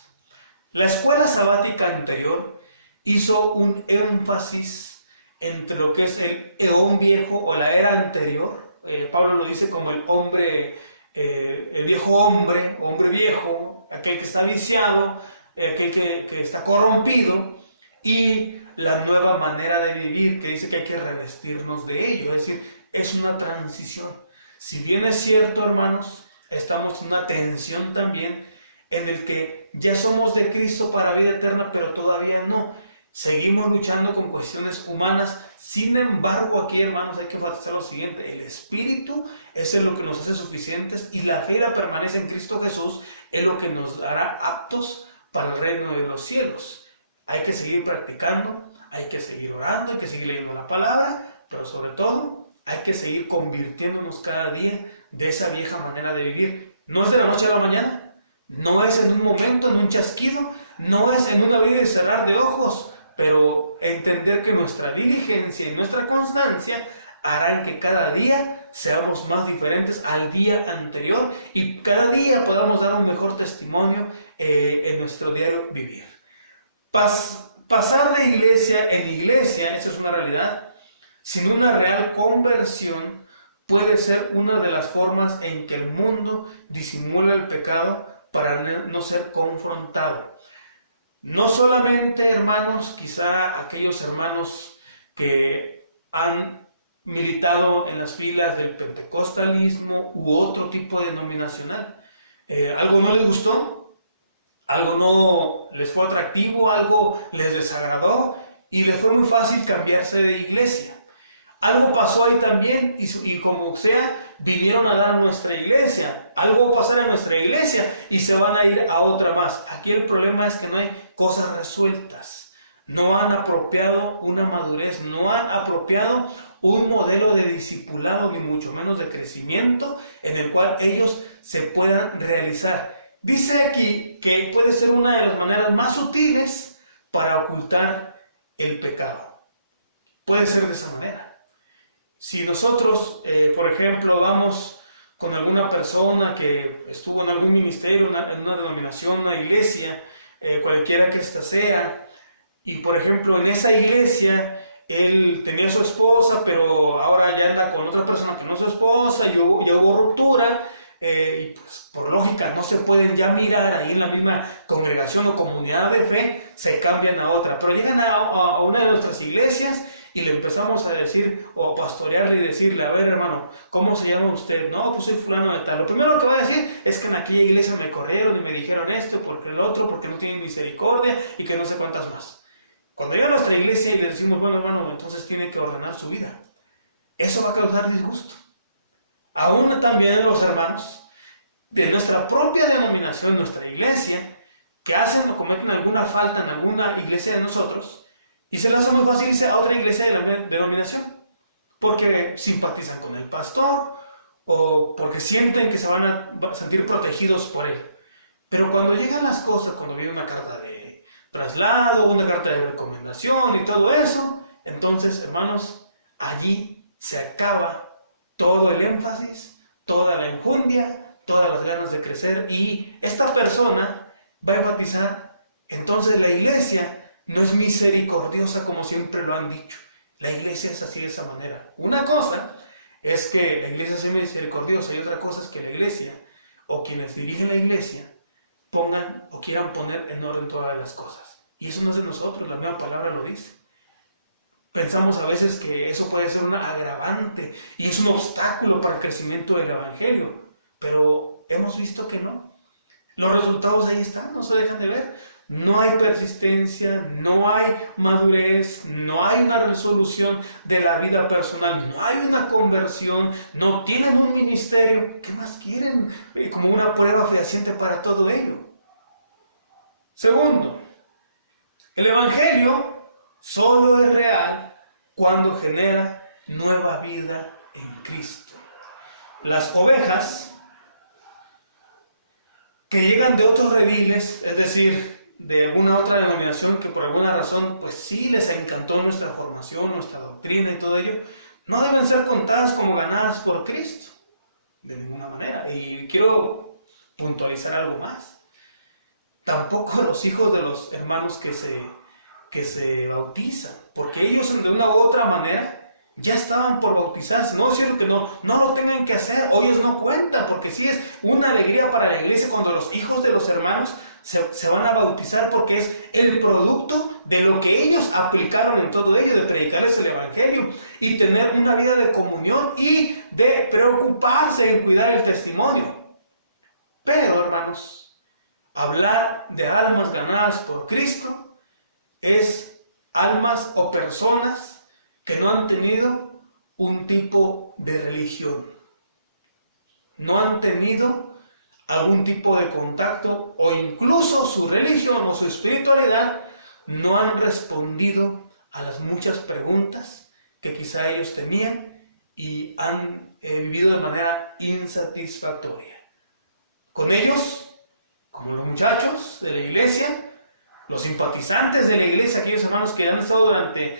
La escuela sabática anterior hizo un énfasis entre lo que es el eón viejo o la era anterior. Pablo lo dice como el hombre, el viejo hombre viejo, aquel que está viciado, aquel que está corrompido, y la nueva manera de vivir, que dice que hay que revestirnos de ello. Es decir, es una transición. Si bien es cierto, hermanos, estamos en una tensión también en el que ya somos de Cristo para vida eterna, pero todavía no. Seguimos luchando con cuestiones humanas. Sin embargo, aquí, hermanos, hay que enfatizar lo siguiente: el Espíritu es lo que nos hace suficientes, y la fe y la permanencia en Cristo Jesús es lo que nos hará aptos para el reino de los cielos. Hay que seguir practicando, hay que seguir orando, hay que seguir leyendo la palabra, pero sobre todo hay que seguir convirtiéndonos cada día de esa vieja manera de vivir. No es de la noche a la mañana, no es en un momento, en un chasquido, no es en un abrir y cerrar de ojos, pero entender que nuestra diligencia y nuestra constancia harán que cada día seamos más diferentes al día anterior y cada día podamos dar un mejor testimonio en nuestro diario vivir. Pasar de iglesia en iglesia, esa es una realidad, sin una real conversión, puede ser una de las formas en que el mundo disimula el pecado para no ser confrontado. No solamente, hermanos, quizá aquellos hermanos que han militado en las filas del pentecostalismo u otro tipo denominacional. Algo no les gustó, algo no les fue atractivo, algo les desagradó y les fue muy fácil cambiarse de iglesia. Algo pasó ahí también y como sea, vinieron a dar nuestra iglesia. Algo va a pasar en nuestra iglesia y se van a ir a otra más. Aquí el problema es que no hay cosas resueltas. No han apropiado una madurez, no han apropiado un modelo de discipulado, ni mucho menos de crecimiento, en el cual ellos se puedan realizar. Dice aquí que puede ser una de las maneras más sutiles para ocultar el pecado. Puede ser de esa manera. Si nosotros, por ejemplo, vamos con alguna persona que estuvo en algún ministerio, en una denominación, una iglesia, cualquiera que ésta sea, y por ejemplo en esa iglesia él tenía a su esposa, pero ahora ya anda con otra persona que no es su esposa, y hubo ruptura, y pues por lógica no se pueden ya mirar ahí en la misma congregación o comunidad de fe, se cambian a otra, pero llegan a una de nuestras iglesias y le empezamos a decir o a pastorearle y decirle: a ver, hermano, ¿cómo se llama usted? No, pues soy fulano de tal. Lo primero que va a decir es que en aquella iglesia me corrieron y me dijeron esto, porque el otro, porque no tienen misericordia y que no sé cuántas más. Cuando llega a nuestra iglesia y le decimos: bueno, hermano, entonces tiene que ordenar su vida, eso va a causar disgusto. Aún también los hermanos de nuestra propia denominación, nuestra iglesia, que hacen o cometen alguna falta en alguna iglesia de nosotros, y se les hace muy fácil irse a otra iglesia de la denominación, porque simpatizan con el pastor o porque sienten que se van a sentir protegidos por él. Pero cuando llegan las cosas, cuando viene una carta de traslado, una carta de recomendación y todo eso, entonces, hermanos, allí se acaba todo el énfasis, toda la enjundia, todas las ganas de crecer, y esta persona va a enfatizar: entonces la iglesia no es misericordiosa como siempre lo han dicho. La iglesia es así, de esa manera. Una cosa es que la iglesia sea misericordiosa y otra cosa es que la iglesia o quienes dirigen la iglesia pongan o quieran poner en orden todas las cosas. Y eso no es de nosotros, la misma palabra lo dice. Pensamos a veces que eso puede ser una agravante y es un obstáculo para el crecimiento del evangelio, pero hemos visto que no. Los resultados ahí están, no se dejan de ver. No hay persistencia, no hay madurez, no hay una resolución de la vida personal, no hay una conversión, no tienen un ministerio. ¿Qué más quieren? Como una prueba fehaciente para todo ello. Segundo, el evangelio solo es real cuando genera nueva vida en Cristo. Las ovejas que llegan de otros rediles, es decir, de alguna otra denominación que por alguna razón, pues sí les encantó nuestra formación, nuestra doctrina y todo ello, no deben ser contadas como ganadas por Cristo, de ninguna manera. Y quiero puntualizar algo más. Tampoco los hijos de los hermanos que se bautizan, porque ellos de una u otra manera ya estaban por bautizarse. No es cierto que no lo tengan que hacer, o ellos no cuentan, porque sí es una alegría para la iglesia cuando los hijos de los hermanos se van a bautizar, porque es el producto de lo que ellos aplicaron en todo ello, de predicarles el evangelio y tener una vida de comunión y de preocuparse en cuidar el testimonio. Pero, hermanos, hablar de almas ganadas por Cristo es almas o personas que no han tenido un tipo de religión, no han tenido algún tipo de contacto, o incluso su religión o su espiritualidad no han respondido a las muchas preguntas que quizá ellos tenían y han vivido de manera insatisfactoria. Con ellos, como los muchachos de la iglesia, los simpatizantes de la iglesia, aquellos hermanos que han estado durante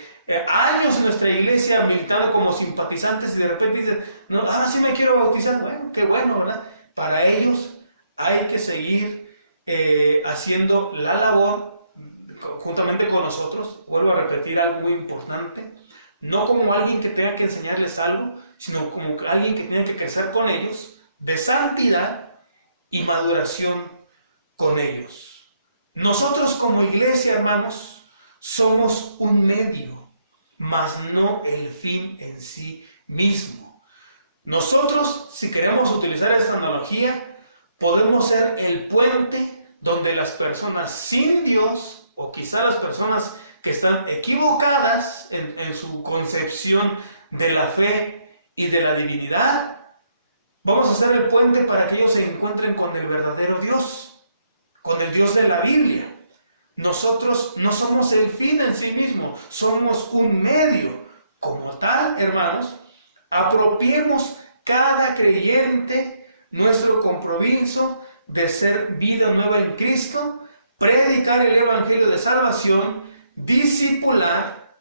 años en nuestra iglesia militando como simpatizantes y de repente dicen, no, ahora sí me quiero bautizar. Bueno, qué bueno, ¿verdad? Para ellos hay que seguir haciendo la labor juntamente con nosotros. Vuelvo a repetir algo muy importante, no como alguien que tenga que enseñarles algo, sino como alguien que tenga que crecer con ellos de santidad y maduración con ellos. Nosotros como iglesia, hermanos, somos un medio, mas no el fin en sí mismo. Nosotros, si queremos utilizar esta analogía, podemos ser el puente donde las personas sin Dios, o quizá las personas que están equivocadas en su concepción de la fe y de la divinidad, vamos a ser el puente para que ellos se encuentren con el verdadero Dios, con el Dios de la Biblia. Nosotros no somos el fin en sí mismo, somos un medio. Como tal, hermanos, apropiemos cada creyente nuestro compromiso de ser vida nueva en Cristo, predicar el evangelio de salvación, discipular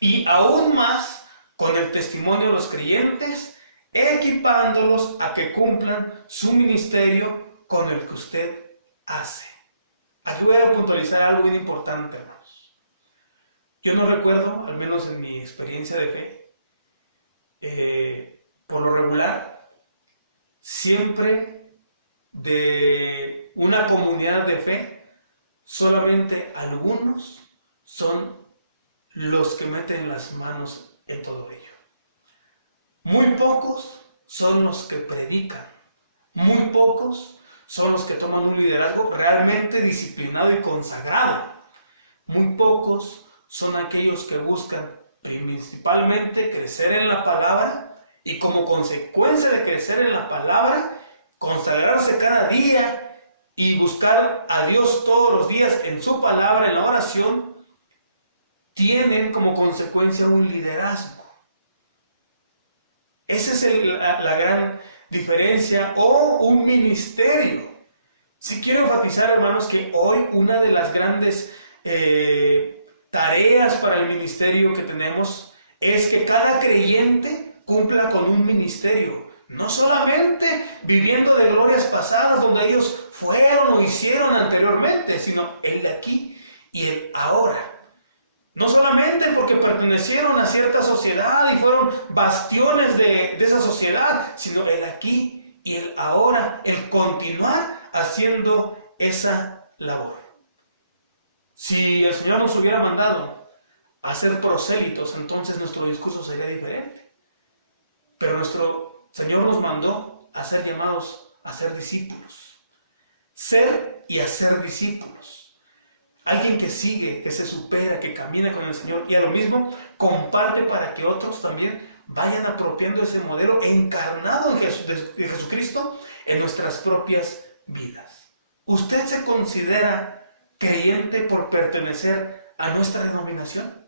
y aún más con el testimonio de los creyentes, equipándolos a que cumplan su ministerio con el que usted hace. Aquí voy a puntualizar algo muy importante, hermanos. Yo no recuerdo, al menos en mi experiencia de fe, por lo regular, siempre de una comunidad de fe, solamente algunos son los que meten las manos en todo ello. Muy pocos son los que predican, muy pocos son los que toman un liderazgo realmente disciplinado y consagrado. Muy pocos son aquellos que buscan principalmente crecer en la palabra y como consecuencia de crecer en la palabra, consagrarse cada día y buscar a Dios todos los días en su palabra, en la oración, tienen como consecuencia un liderazgo. Esa es la gran diferencia, o un ministerio. Si quiero enfatizar, hermanos, que hoy una de las grandes tareas para el ministerio que tenemos es que cada creyente cumpla con un ministerio, no solamente viviendo de glorias pasadas donde ellos fueron o hicieron anteriormente, sino el de aquí y el ahora. No solamente porque pertenecieron a cierta sociedad y fueron bastiones de esa sociedad, sino el aquí y el ahora, el continuar haciendo esa labor. Si el Señor nos hubiera mandado a ser prosélitos, entonces nuestro discurso sería diferente. Pero nuestro Señor nos mandó a ser llamados a ser discípulos. Ser y hacer discípulos. Alguien que sigue, que se supera, que camina con el Señor y a lo mismo comparte para que otros también vayan apropiando ese modelo encarnado de Jesucristo en nuestras propias vidas. ¿Usted se considera creyente por pertenecer a nuestra denominación?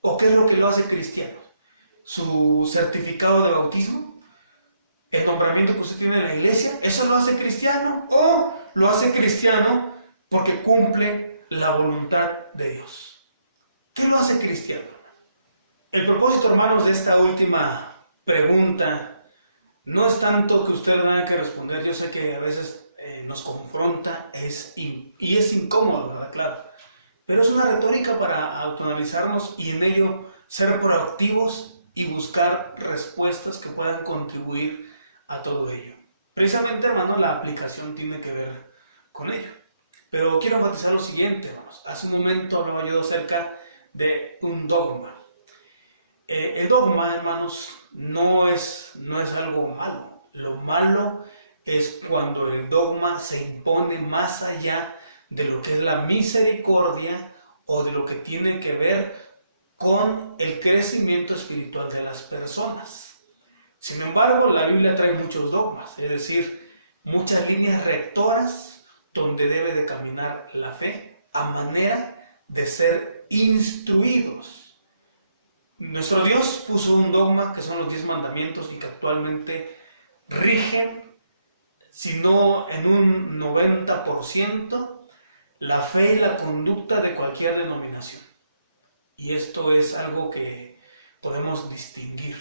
¿O qué es lo que lo hace cristiano? ¿Su certificado de bautismo? ¿El nombramiento que usted tiene en la iglesia? ¿Eso lo hace cristiano? ¿O lo hace cristiano porque cumple la voluntad de Dios. ¿Qué lo hace cristiano? El propósito, hermanos, de esta última pregunta no es tanto que usted tenga que responder. Yo sé que a veces nos confronta y es incómodo, ¿verdad? Claro. Pero es una retórica para autoanalizarnos y en ello ser proactivos y buscar respuestas que puedan contribuir a todo ello. Precisamente, hermano, la aplicación tiene que ver con ello. Pero quiero enfatizar lo siguiente, hermanos. Hace un momento hablaba yo acerca de un dogma. El dogma, hermanos, no es algo malo. Lo malo es cuando el dogma se impone más allá de lo que es la misericordia o de lo que tiene que ver con el crecimiento espiritual de las personas. Sin embargo, la Biblia trae muchos dogmas, es decir, muchas líneas rectoras donde debe de caminar la fe a manera de ser instruidos. Nuestro Dios puso un dogma que son los 10 mandamientos y que actualmente rigen, si no en un 90%, la fe y la conducta de cualquier denominación. Y esto es algo que podemos distinguir.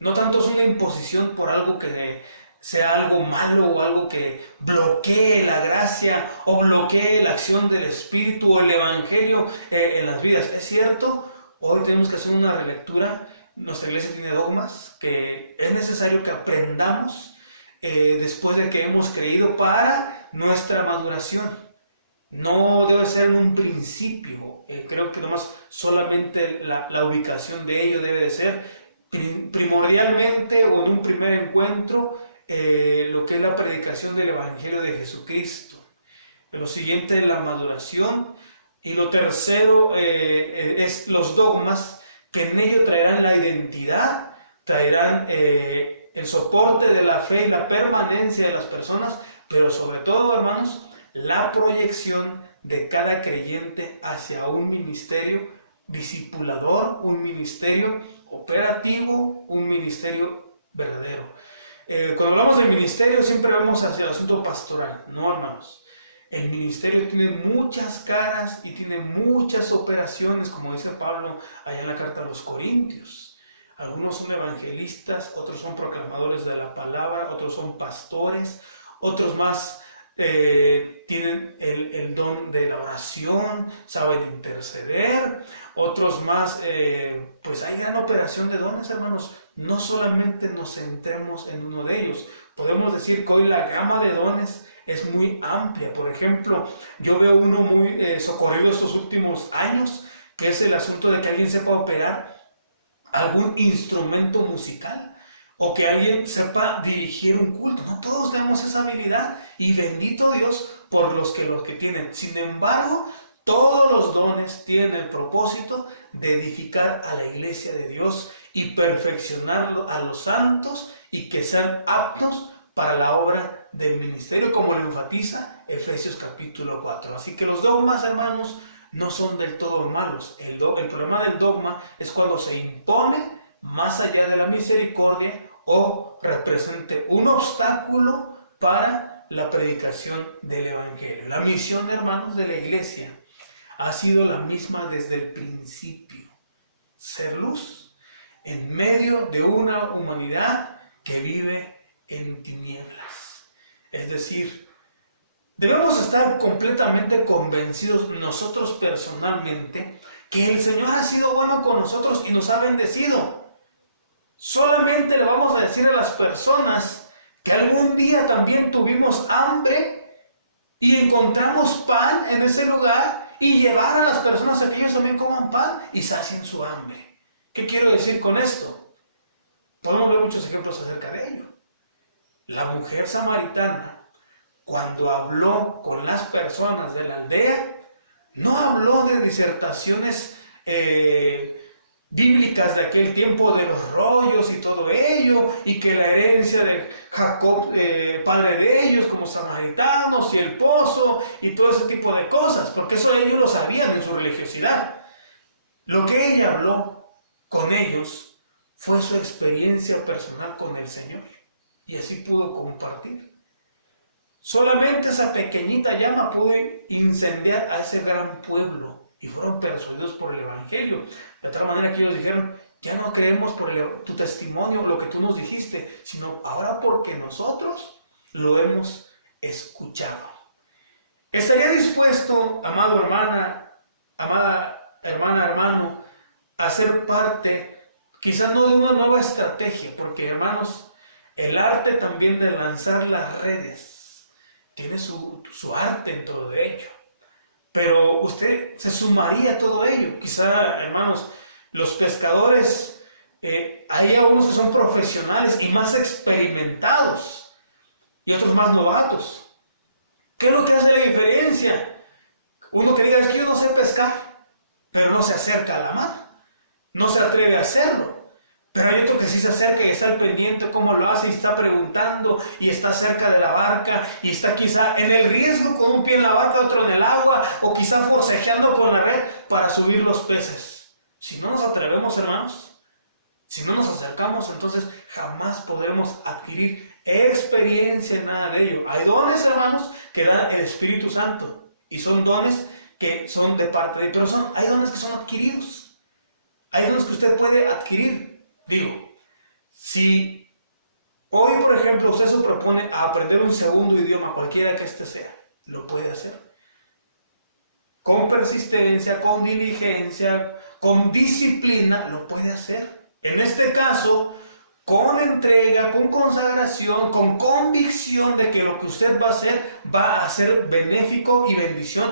No tanto es una imposición por algo que sea algo malo o algo que bloquee la gracia o bloquee la acción del Espíritu o el Evangelio en las vidas. Es cierto, hoy tenemos que hacer una relectura. Nuestra iglesia tiene dogmas que es necesario que aprendamos después de que hemos creído para nuestra maduración. No debe ser en un principio, creo que nomás solamente la ubicación de ello debe de ser primordialmente o en un primer encuentro lo que es la predicación del Evangelio de Jesucristo. Lo siguiente es la maduración y lo tercero es los dogmas que en ello traerán la identidad, traerán el soporte de la fe y la permanencia de las personas, pero sobre todo, hermanos, la proyección de cada creyente hacia un ministerio discipulador, un ministerio operativo, un ministerio verdadero. Cuando hablamos del ministerio siempre vamos hacia el asunto pastoral, ¿no, hermanos? El ministerio tiene muchas caras y tiene muchas operaciones, como dice Pablo allá en la carta a los Corintios. Algunos son evangelistas, otros son proclamadores de la palabra, otros son pastores, otros más tienen el don de la oración, saben interceder, otros más, pues hay gran operación de dones, hermanos. No solamente nos centremos en uno de ellos. Podemos decir que hoy la gama de dones es muy amplia. Por ejemplo, yo veo uno muy socorrido estos últimos años, que es el asunto de que alguien sepa operar algún instrumento musical o que alguien sepa dirigir un culto. No todos tenemos esa habilidad y bendito Dios por los que tienen. Sin embargo, todos los dones tienen el propósito de edificar a la iglesia de Dios y perfeccionar a los santos y que sean aptos para la obra del ministerio, como lo enfatiza Efesios capítulo 4. Así que los dogmas, hermanos, no son del todo malos. El problema del dogma es cuando se impone más allá de la misericordia o represente un obstáculo para la predicación del Evangelio. La misión, hermanos, de la iglesia ha sido la misma desde el principio: ser luz en medio de una humanidad que vive en tinieblas. Es decir, debemos estar completamente convencidos nosotros personalmente que el Señor ha sido bueno con nosotros y nos ha bendecido. Solamente le vamos a decir a las personas que algún día también tuvimos hambre y encontramos pan en ese lugar y llevar a las personas a que ellos también coman pan y sacien su hambre. ¿Qué quiero decir con esto? Podemos ver muchos ejemplos acerca de ello. La mujer samaritana, cuando habló con las personas de la aldea, no habló de disertaciones bíblicas de aquel tiempo, de los rollos y todo ello, y que la herencia de Jacob, padre de ellos, como samaritanos, y el pozo, y todo ese tipo de cosas, porque eso ellos lo sabían en su religiosidad. Lo que ella habló con ellos fue su experiencia personal con el Señor, y así pudo compartir. Solamente esa pequeñita llama pudo incendiar a ese gran pueblo y fueron persuadidos por el Evangelio. De tal manera que ellos dijeron, ya no creemos por tu testimonio, lo que tú nos dijiste, sino ahora porque nosotros lo hemos escuchado. ¿Estaría dispuesto, amado hermana, amada hermana, hermano, a ser parte, quizás no de una nueva estrategia? Porque, hermanos, el arte también de lanzar las redes tiene su arte en todo de ello. Pero usted se sumaría a todo ello. Quizá, hermanos, los pescadores, hay algunos que son profesionales y más experimentados y otros más novatos. ¿Qué es lo que hace la diferencia? Uno que diga, es que yo no sé pescar, pero no se acerca a la mar, no se atreve a hacerlo. Pero hay otro que sí se acerca y está al pendiente cómo lo hace y está preguntando y está cerca de la barca y está quizá en el riesgo con un pie en la barca, otro en el agua, o quizá forcejeando con la red para subir los peces. Si no nos atrevemos, hermanos, si no nos acercamos, entonces jamás podremos adquirir experiencia en nada de ello. Hay dones, hermanos, que da el Espíritu Santo y son dones que son de parte de Dios, pero hay dones que son adquiridos. Hay dones que usted puede adquirir. Digo, si hoy, por ejemplo, usted se propone a aprender un segundo idioma, cualquiera que este sea, lo puede hacer. Con persistencia, con diligencia, con disciplina, lo puede hacer. En este caso, con entrega, con consagración, con convicción de que lo que usted va a ser benéfico y bendición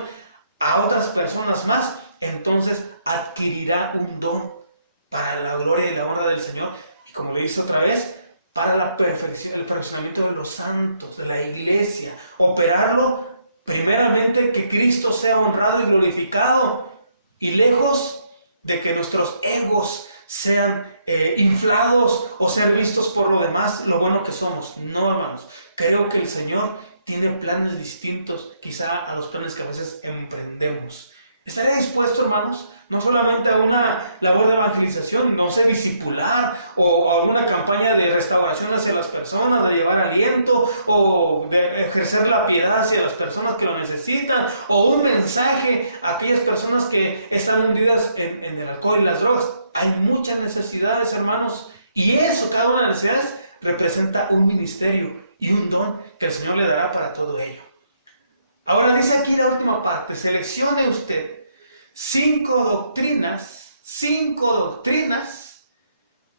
a otras personas más, entonces adquirirá un don para la gloria y la honra del Señor, y como le dice otra vez, para la perfección, el perfeccionamiento de los santos, de la iglesia, operarlo primeramente que Cristo sea honrado y glorificado, y lejos de que nuestros egos sean inflados o ser vistos por lo demás, lo bueno que somos. No, hermanos, creo que el Señor tiene planes distintos quizá a los planes que a veces emprendemos. ¿Estaría dispuesto, hermanos, no solamente a una labor de evangelización, no sé, discipular, o alguna campaña de restauración hacia las personas, de llevar aliento, o de ejercer la piedad hacia las personas que lo necesitan, o un mensaje a aquellas personas que están hundidas en el alcohol y las drogas? Hay muchas necesidades, hermanos, y eso, cada una de las necesidades, representa un ministerio y un don que el Señor le dará para todo ello. Ahora dice aquí la última parte, seleccione usted 5 doctrinas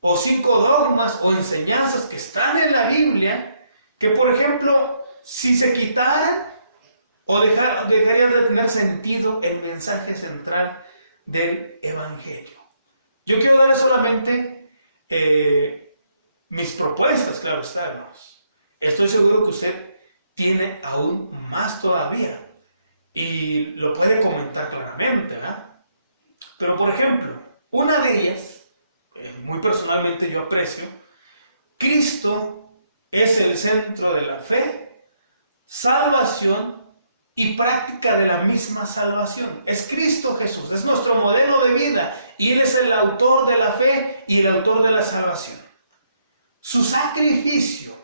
o 5 dogmas o enseñanzas que están en la Biblia, que por ejemplo, si se quitaran o dejarían de tener sentido el mensaje central del Evangelio. Yo quiero darle solamente mis propuestas, claro está, hermanos. Estoy seguro que usted tiene aún más todavía y lo puede comentar claramente, ¿verdad? Pero por ejemplo, una de ellas, muy personalmente yo aprecio, Cristo es el centro de la fe, salvación y práctica de la misma salvación. Es Cristo Jesús, es nuestro modelo de vida y Él es el autor de la fe y el autor de la salvación. Su sacrificio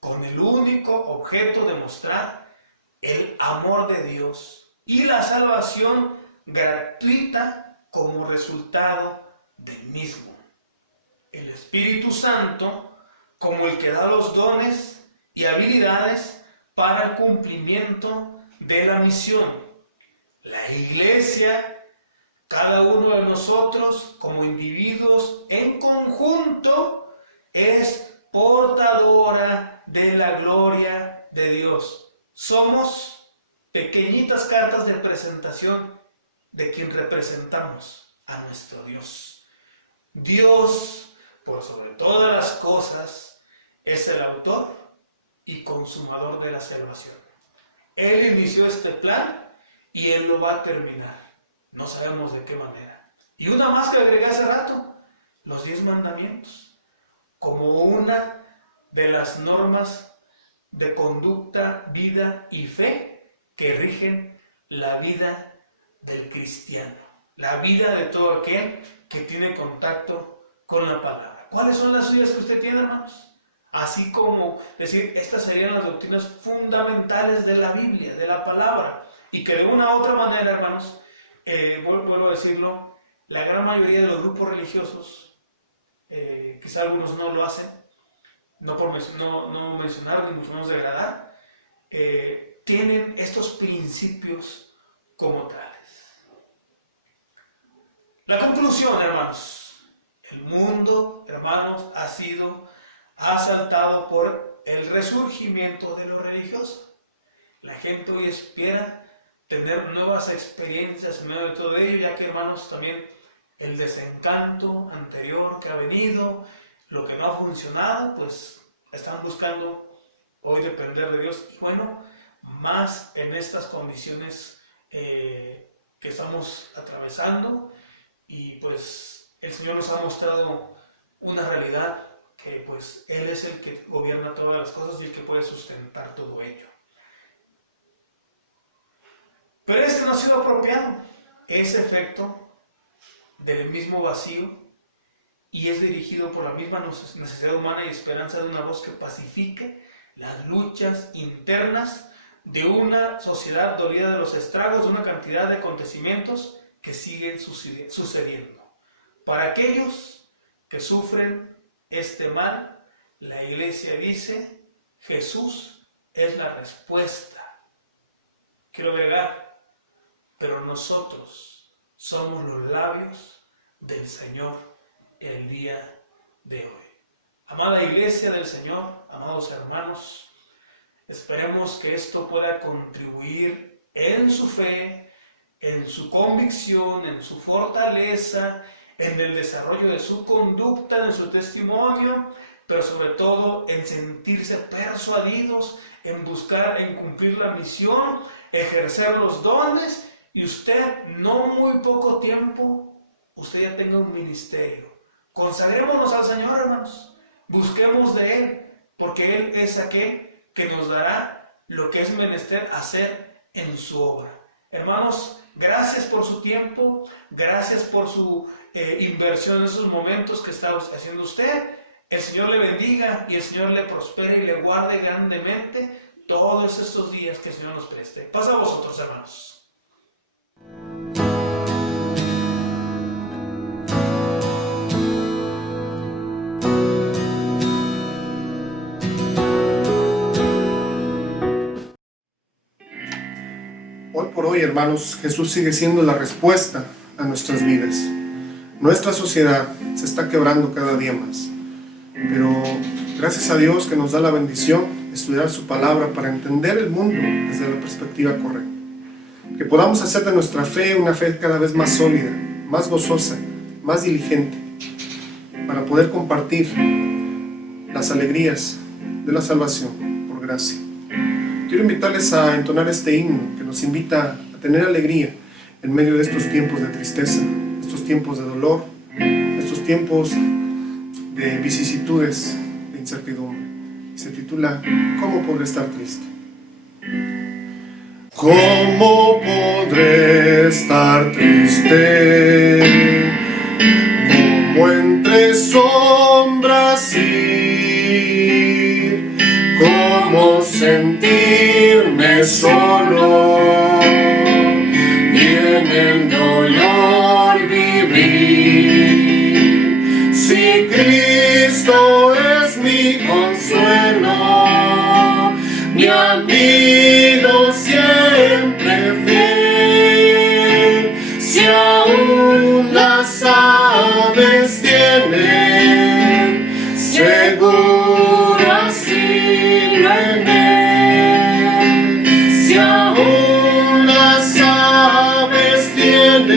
con el único objeto de mostrar el amor de Dios y la salvación gratuita como resultado del mismo. El Espíritu Santo como el que da los dones y habilidades para el cumplimiento de la misión. La Iglesia, cada uno de nosotros como individuos en conjunto, es portadora de la gloria de Dios. Somos pequeñitas cartas de presentación de quien representamos a nuestro Dios. Dios, por sobre todas las cosas, es el autor y consumador de la salvación. Él inició este plan y Él lo va a terminar. No sabemos de qué manera. Y una más que agregué hace rato, los 10 mandamientos, como una de las normas de conducta, vida y fe que rigen la vida del cristiano, la vida de todo aquel que tiene contacto con la palabra. ¿Cuáles son las suyas que usted tiene, hermanos? así como decir, estas serían las doctrinas fundamentales de la Biblia, de la palabra, y que de una u otra manera, hermanos, vuelvo a decirlo, la gran mayoría de los grupos religiosos, quizá algunos no lo hacen, no mencionar ni mucho menos degradar, tienen estos principios como tales. La conclusión, hermanos, el mundo, hermanos, ha sido asaltado por el resurgimiento de lo religioso. La gente hoy espera tener nuevas experiencias en medio de todo ello, ya que, hermanos, también el desencanto anterior que ha venido, lo que no ha funcionado, pues están buscando hoy depender de Dios. Y bueno, más en estas condiciones que estamos atravesando, y pues el Señor nos ha mostrado una realidad, que pues Él es el que gobierna todas las cosas y el que puede sustentar todo ello. Pero este no ha sido apropiado, es efecto del mismo vacío, y es dirigido por la misma necesidad humana y esperanza de una voz que pacifique las luchas internas de una sociedad dolida de los estragos de una cantidad de acontecimientos que siguen sucediendo. Para aquellos que sufren este mal, la Iglesia dice, Jesús es la respuesta. Quiero agregar, pero nosotros somos los labios del Señor el día de hoy. Amada Iglesia del Señor, amados hermanos, esperemos que esto pueda contribuir en su fe, en su convicción, en su fortaleza, en el desarrollo de su conducta, en su testimonio, pero sobre todo en sentirse persuadidos, en buscar, en cumplir la misión, ejercer los dones, y usted, no muy poco tiempo, usted ya tenga un ministerio. Consagrémonos al Señor, hermanos, busquemos de Él, porque Él es aquel que nos dará lo que es menester hacer en su obra. Hermanos, gracias por su tiempo, gracias por su inversión en esos momentos que está haciendo usted. El Señor le bendiga y el Señor le prospere y le guarde grandemente todos estos días que el Señor nos preste. Paz a vosotros, hermanos. Hoy por hoy, hermanos, Jesús sigue siendo la respuesta a nuestras vidas. Nuestra sociedad se está quebrando cada día más, pero gracias a Dios que nos da la bendición de estudiar su palabra para entender el mundo desde la perspectiva correcta. Que podamos hacer de nuestra fe una fe cada vez más sólida, más gozosa, más diligente, para poder compartir las alegrías de la salvación por gracia. Quiero invitarles a entonar este himno que nos invita a tener alegría en medio de estos tiempos de tristeza, estos tiempos de dolor, estos tiempos de vicisitudes, de incertidumbre. Se titula ¿Cómo podré estar triste? ¿Cómo podré estar triste? ¿Cómo entre sombras ir? ¿Cómo sentirme solo y en el dolor vivir? Si Cristo es mi consuelo, mi amigo siempre fiel, si aún las aves tienen seguro asilo en él, si aún las aves tienen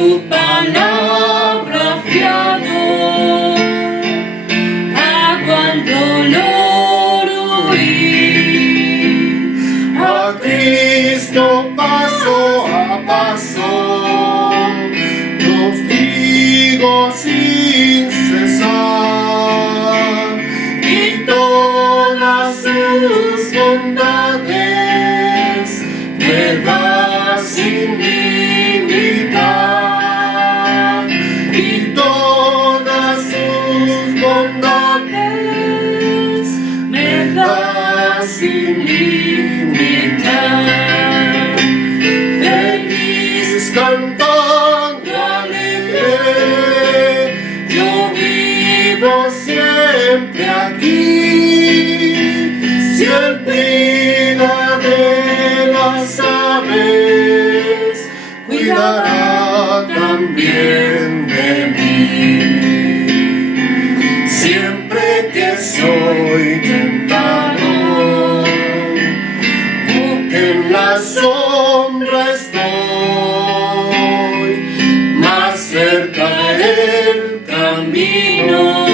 tu palabra fiado, aguardo dolor oír. A Cristo paso a paso, los digo sin cesar, y todas sus bondades me da sin limitar, y todas sus bondades me da sin limitar. Feliz cantando alegre, yo vivo siempre aquí. Si Él cuida de las aves, cuidará también de mí. Siempre que soy tentado, en la sombra estoy, más cerca del camino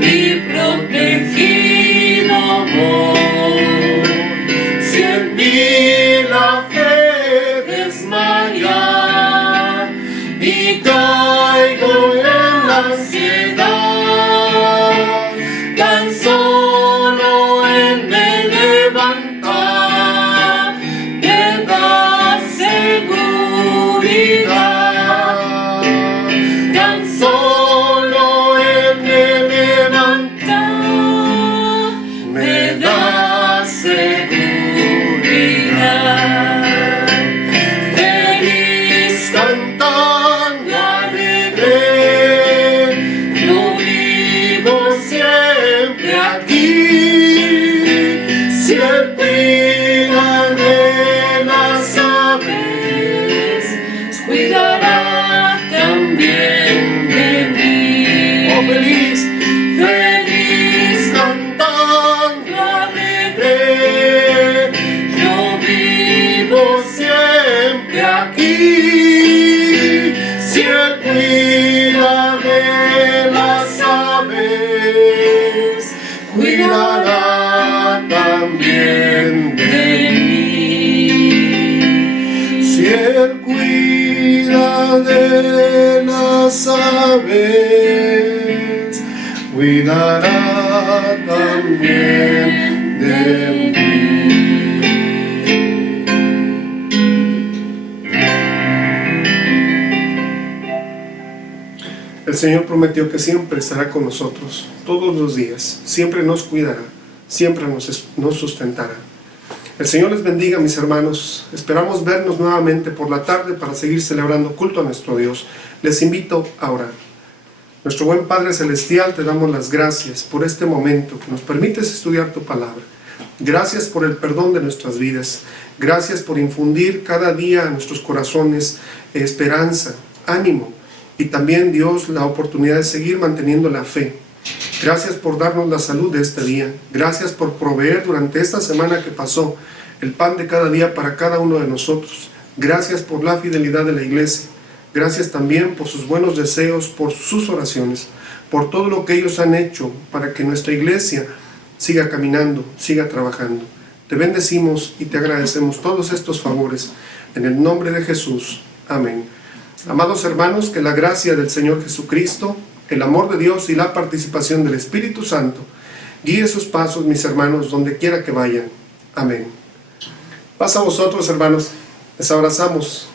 y protegido voy. Si en mí la fe desmaya y caigo en la ansiedad, tan solo Él me levanta, me da seguridad. Tan solo Él me levanta, me da seguridad. Feliz cantando alegre, yo vivo siempre aquí. Si Él cuida de las aves, cuidará también de mí. Oh, feliz, feliz cantando alegre, yo vivo siempre aquí. Si Él cuida de las aves, cuidará también de mí. Si Él cuida de las aves, cuidará también de mí. El Señor prometió que siempre estará con nosotros, todos los días, siempre nos cuidará, siempre nos sustentará. El Señor les bendiga, mis hermanos. Esperamos vernos nuevamente por la tarde para seguir celebrando culto a nuestro Dios. Les invito a orar. Nuestro buen Padre Celestial, te damos las gracias por este momento que nos permites estudiar tu palabra. Gracias por el perdón de nuestras vidas. Gracias por infundir cada día a nuestros corazones esperanza, ánimo y también, Dios, la oportunidad de seguir manteniendo la fe. Gracias por darnos la salud de este día. Gracias por proveer durante esta semana que pasó el pan de cada día para cada uno de nosotros. Gracias por la fidelidad de la iglesia. Gracias también por sus buenos deseos, por sus oraciones, por todo lo que ellos han hecho para que nuestra iglesia siga caminando, siga trabajando. Te bendecimos y te agradecemos todos estos favores. En el nombre de Jesús. Amén. Amados hermanos, que la gracia del Señor Jesucristo, el amor de Dios y la participación del Espíritu Santo guíe sus pasos, mis hermanos, donde quiera que vayan. Amén. Paz a vosotros, hermanos. Les abrazamos.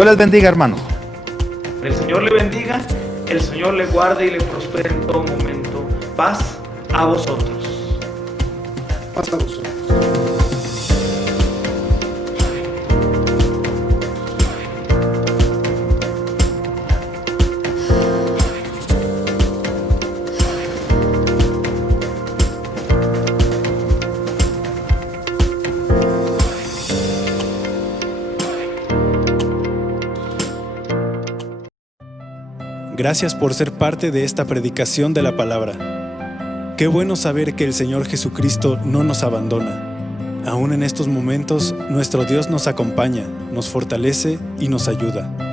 Dios les bendiga, hermano. El Señor le bendiga, el Señor le guarde y le prospere en todo momento. Paz a vosotros. Paz a vosotros. Gracias por ser parte de esta predicación de la palabra. Qué bueno saber que el Señor Jesucristo no nos abandona. Aún en estos momentos, nuestro Dios nos acompaña, nos fortalece y nos ayuda.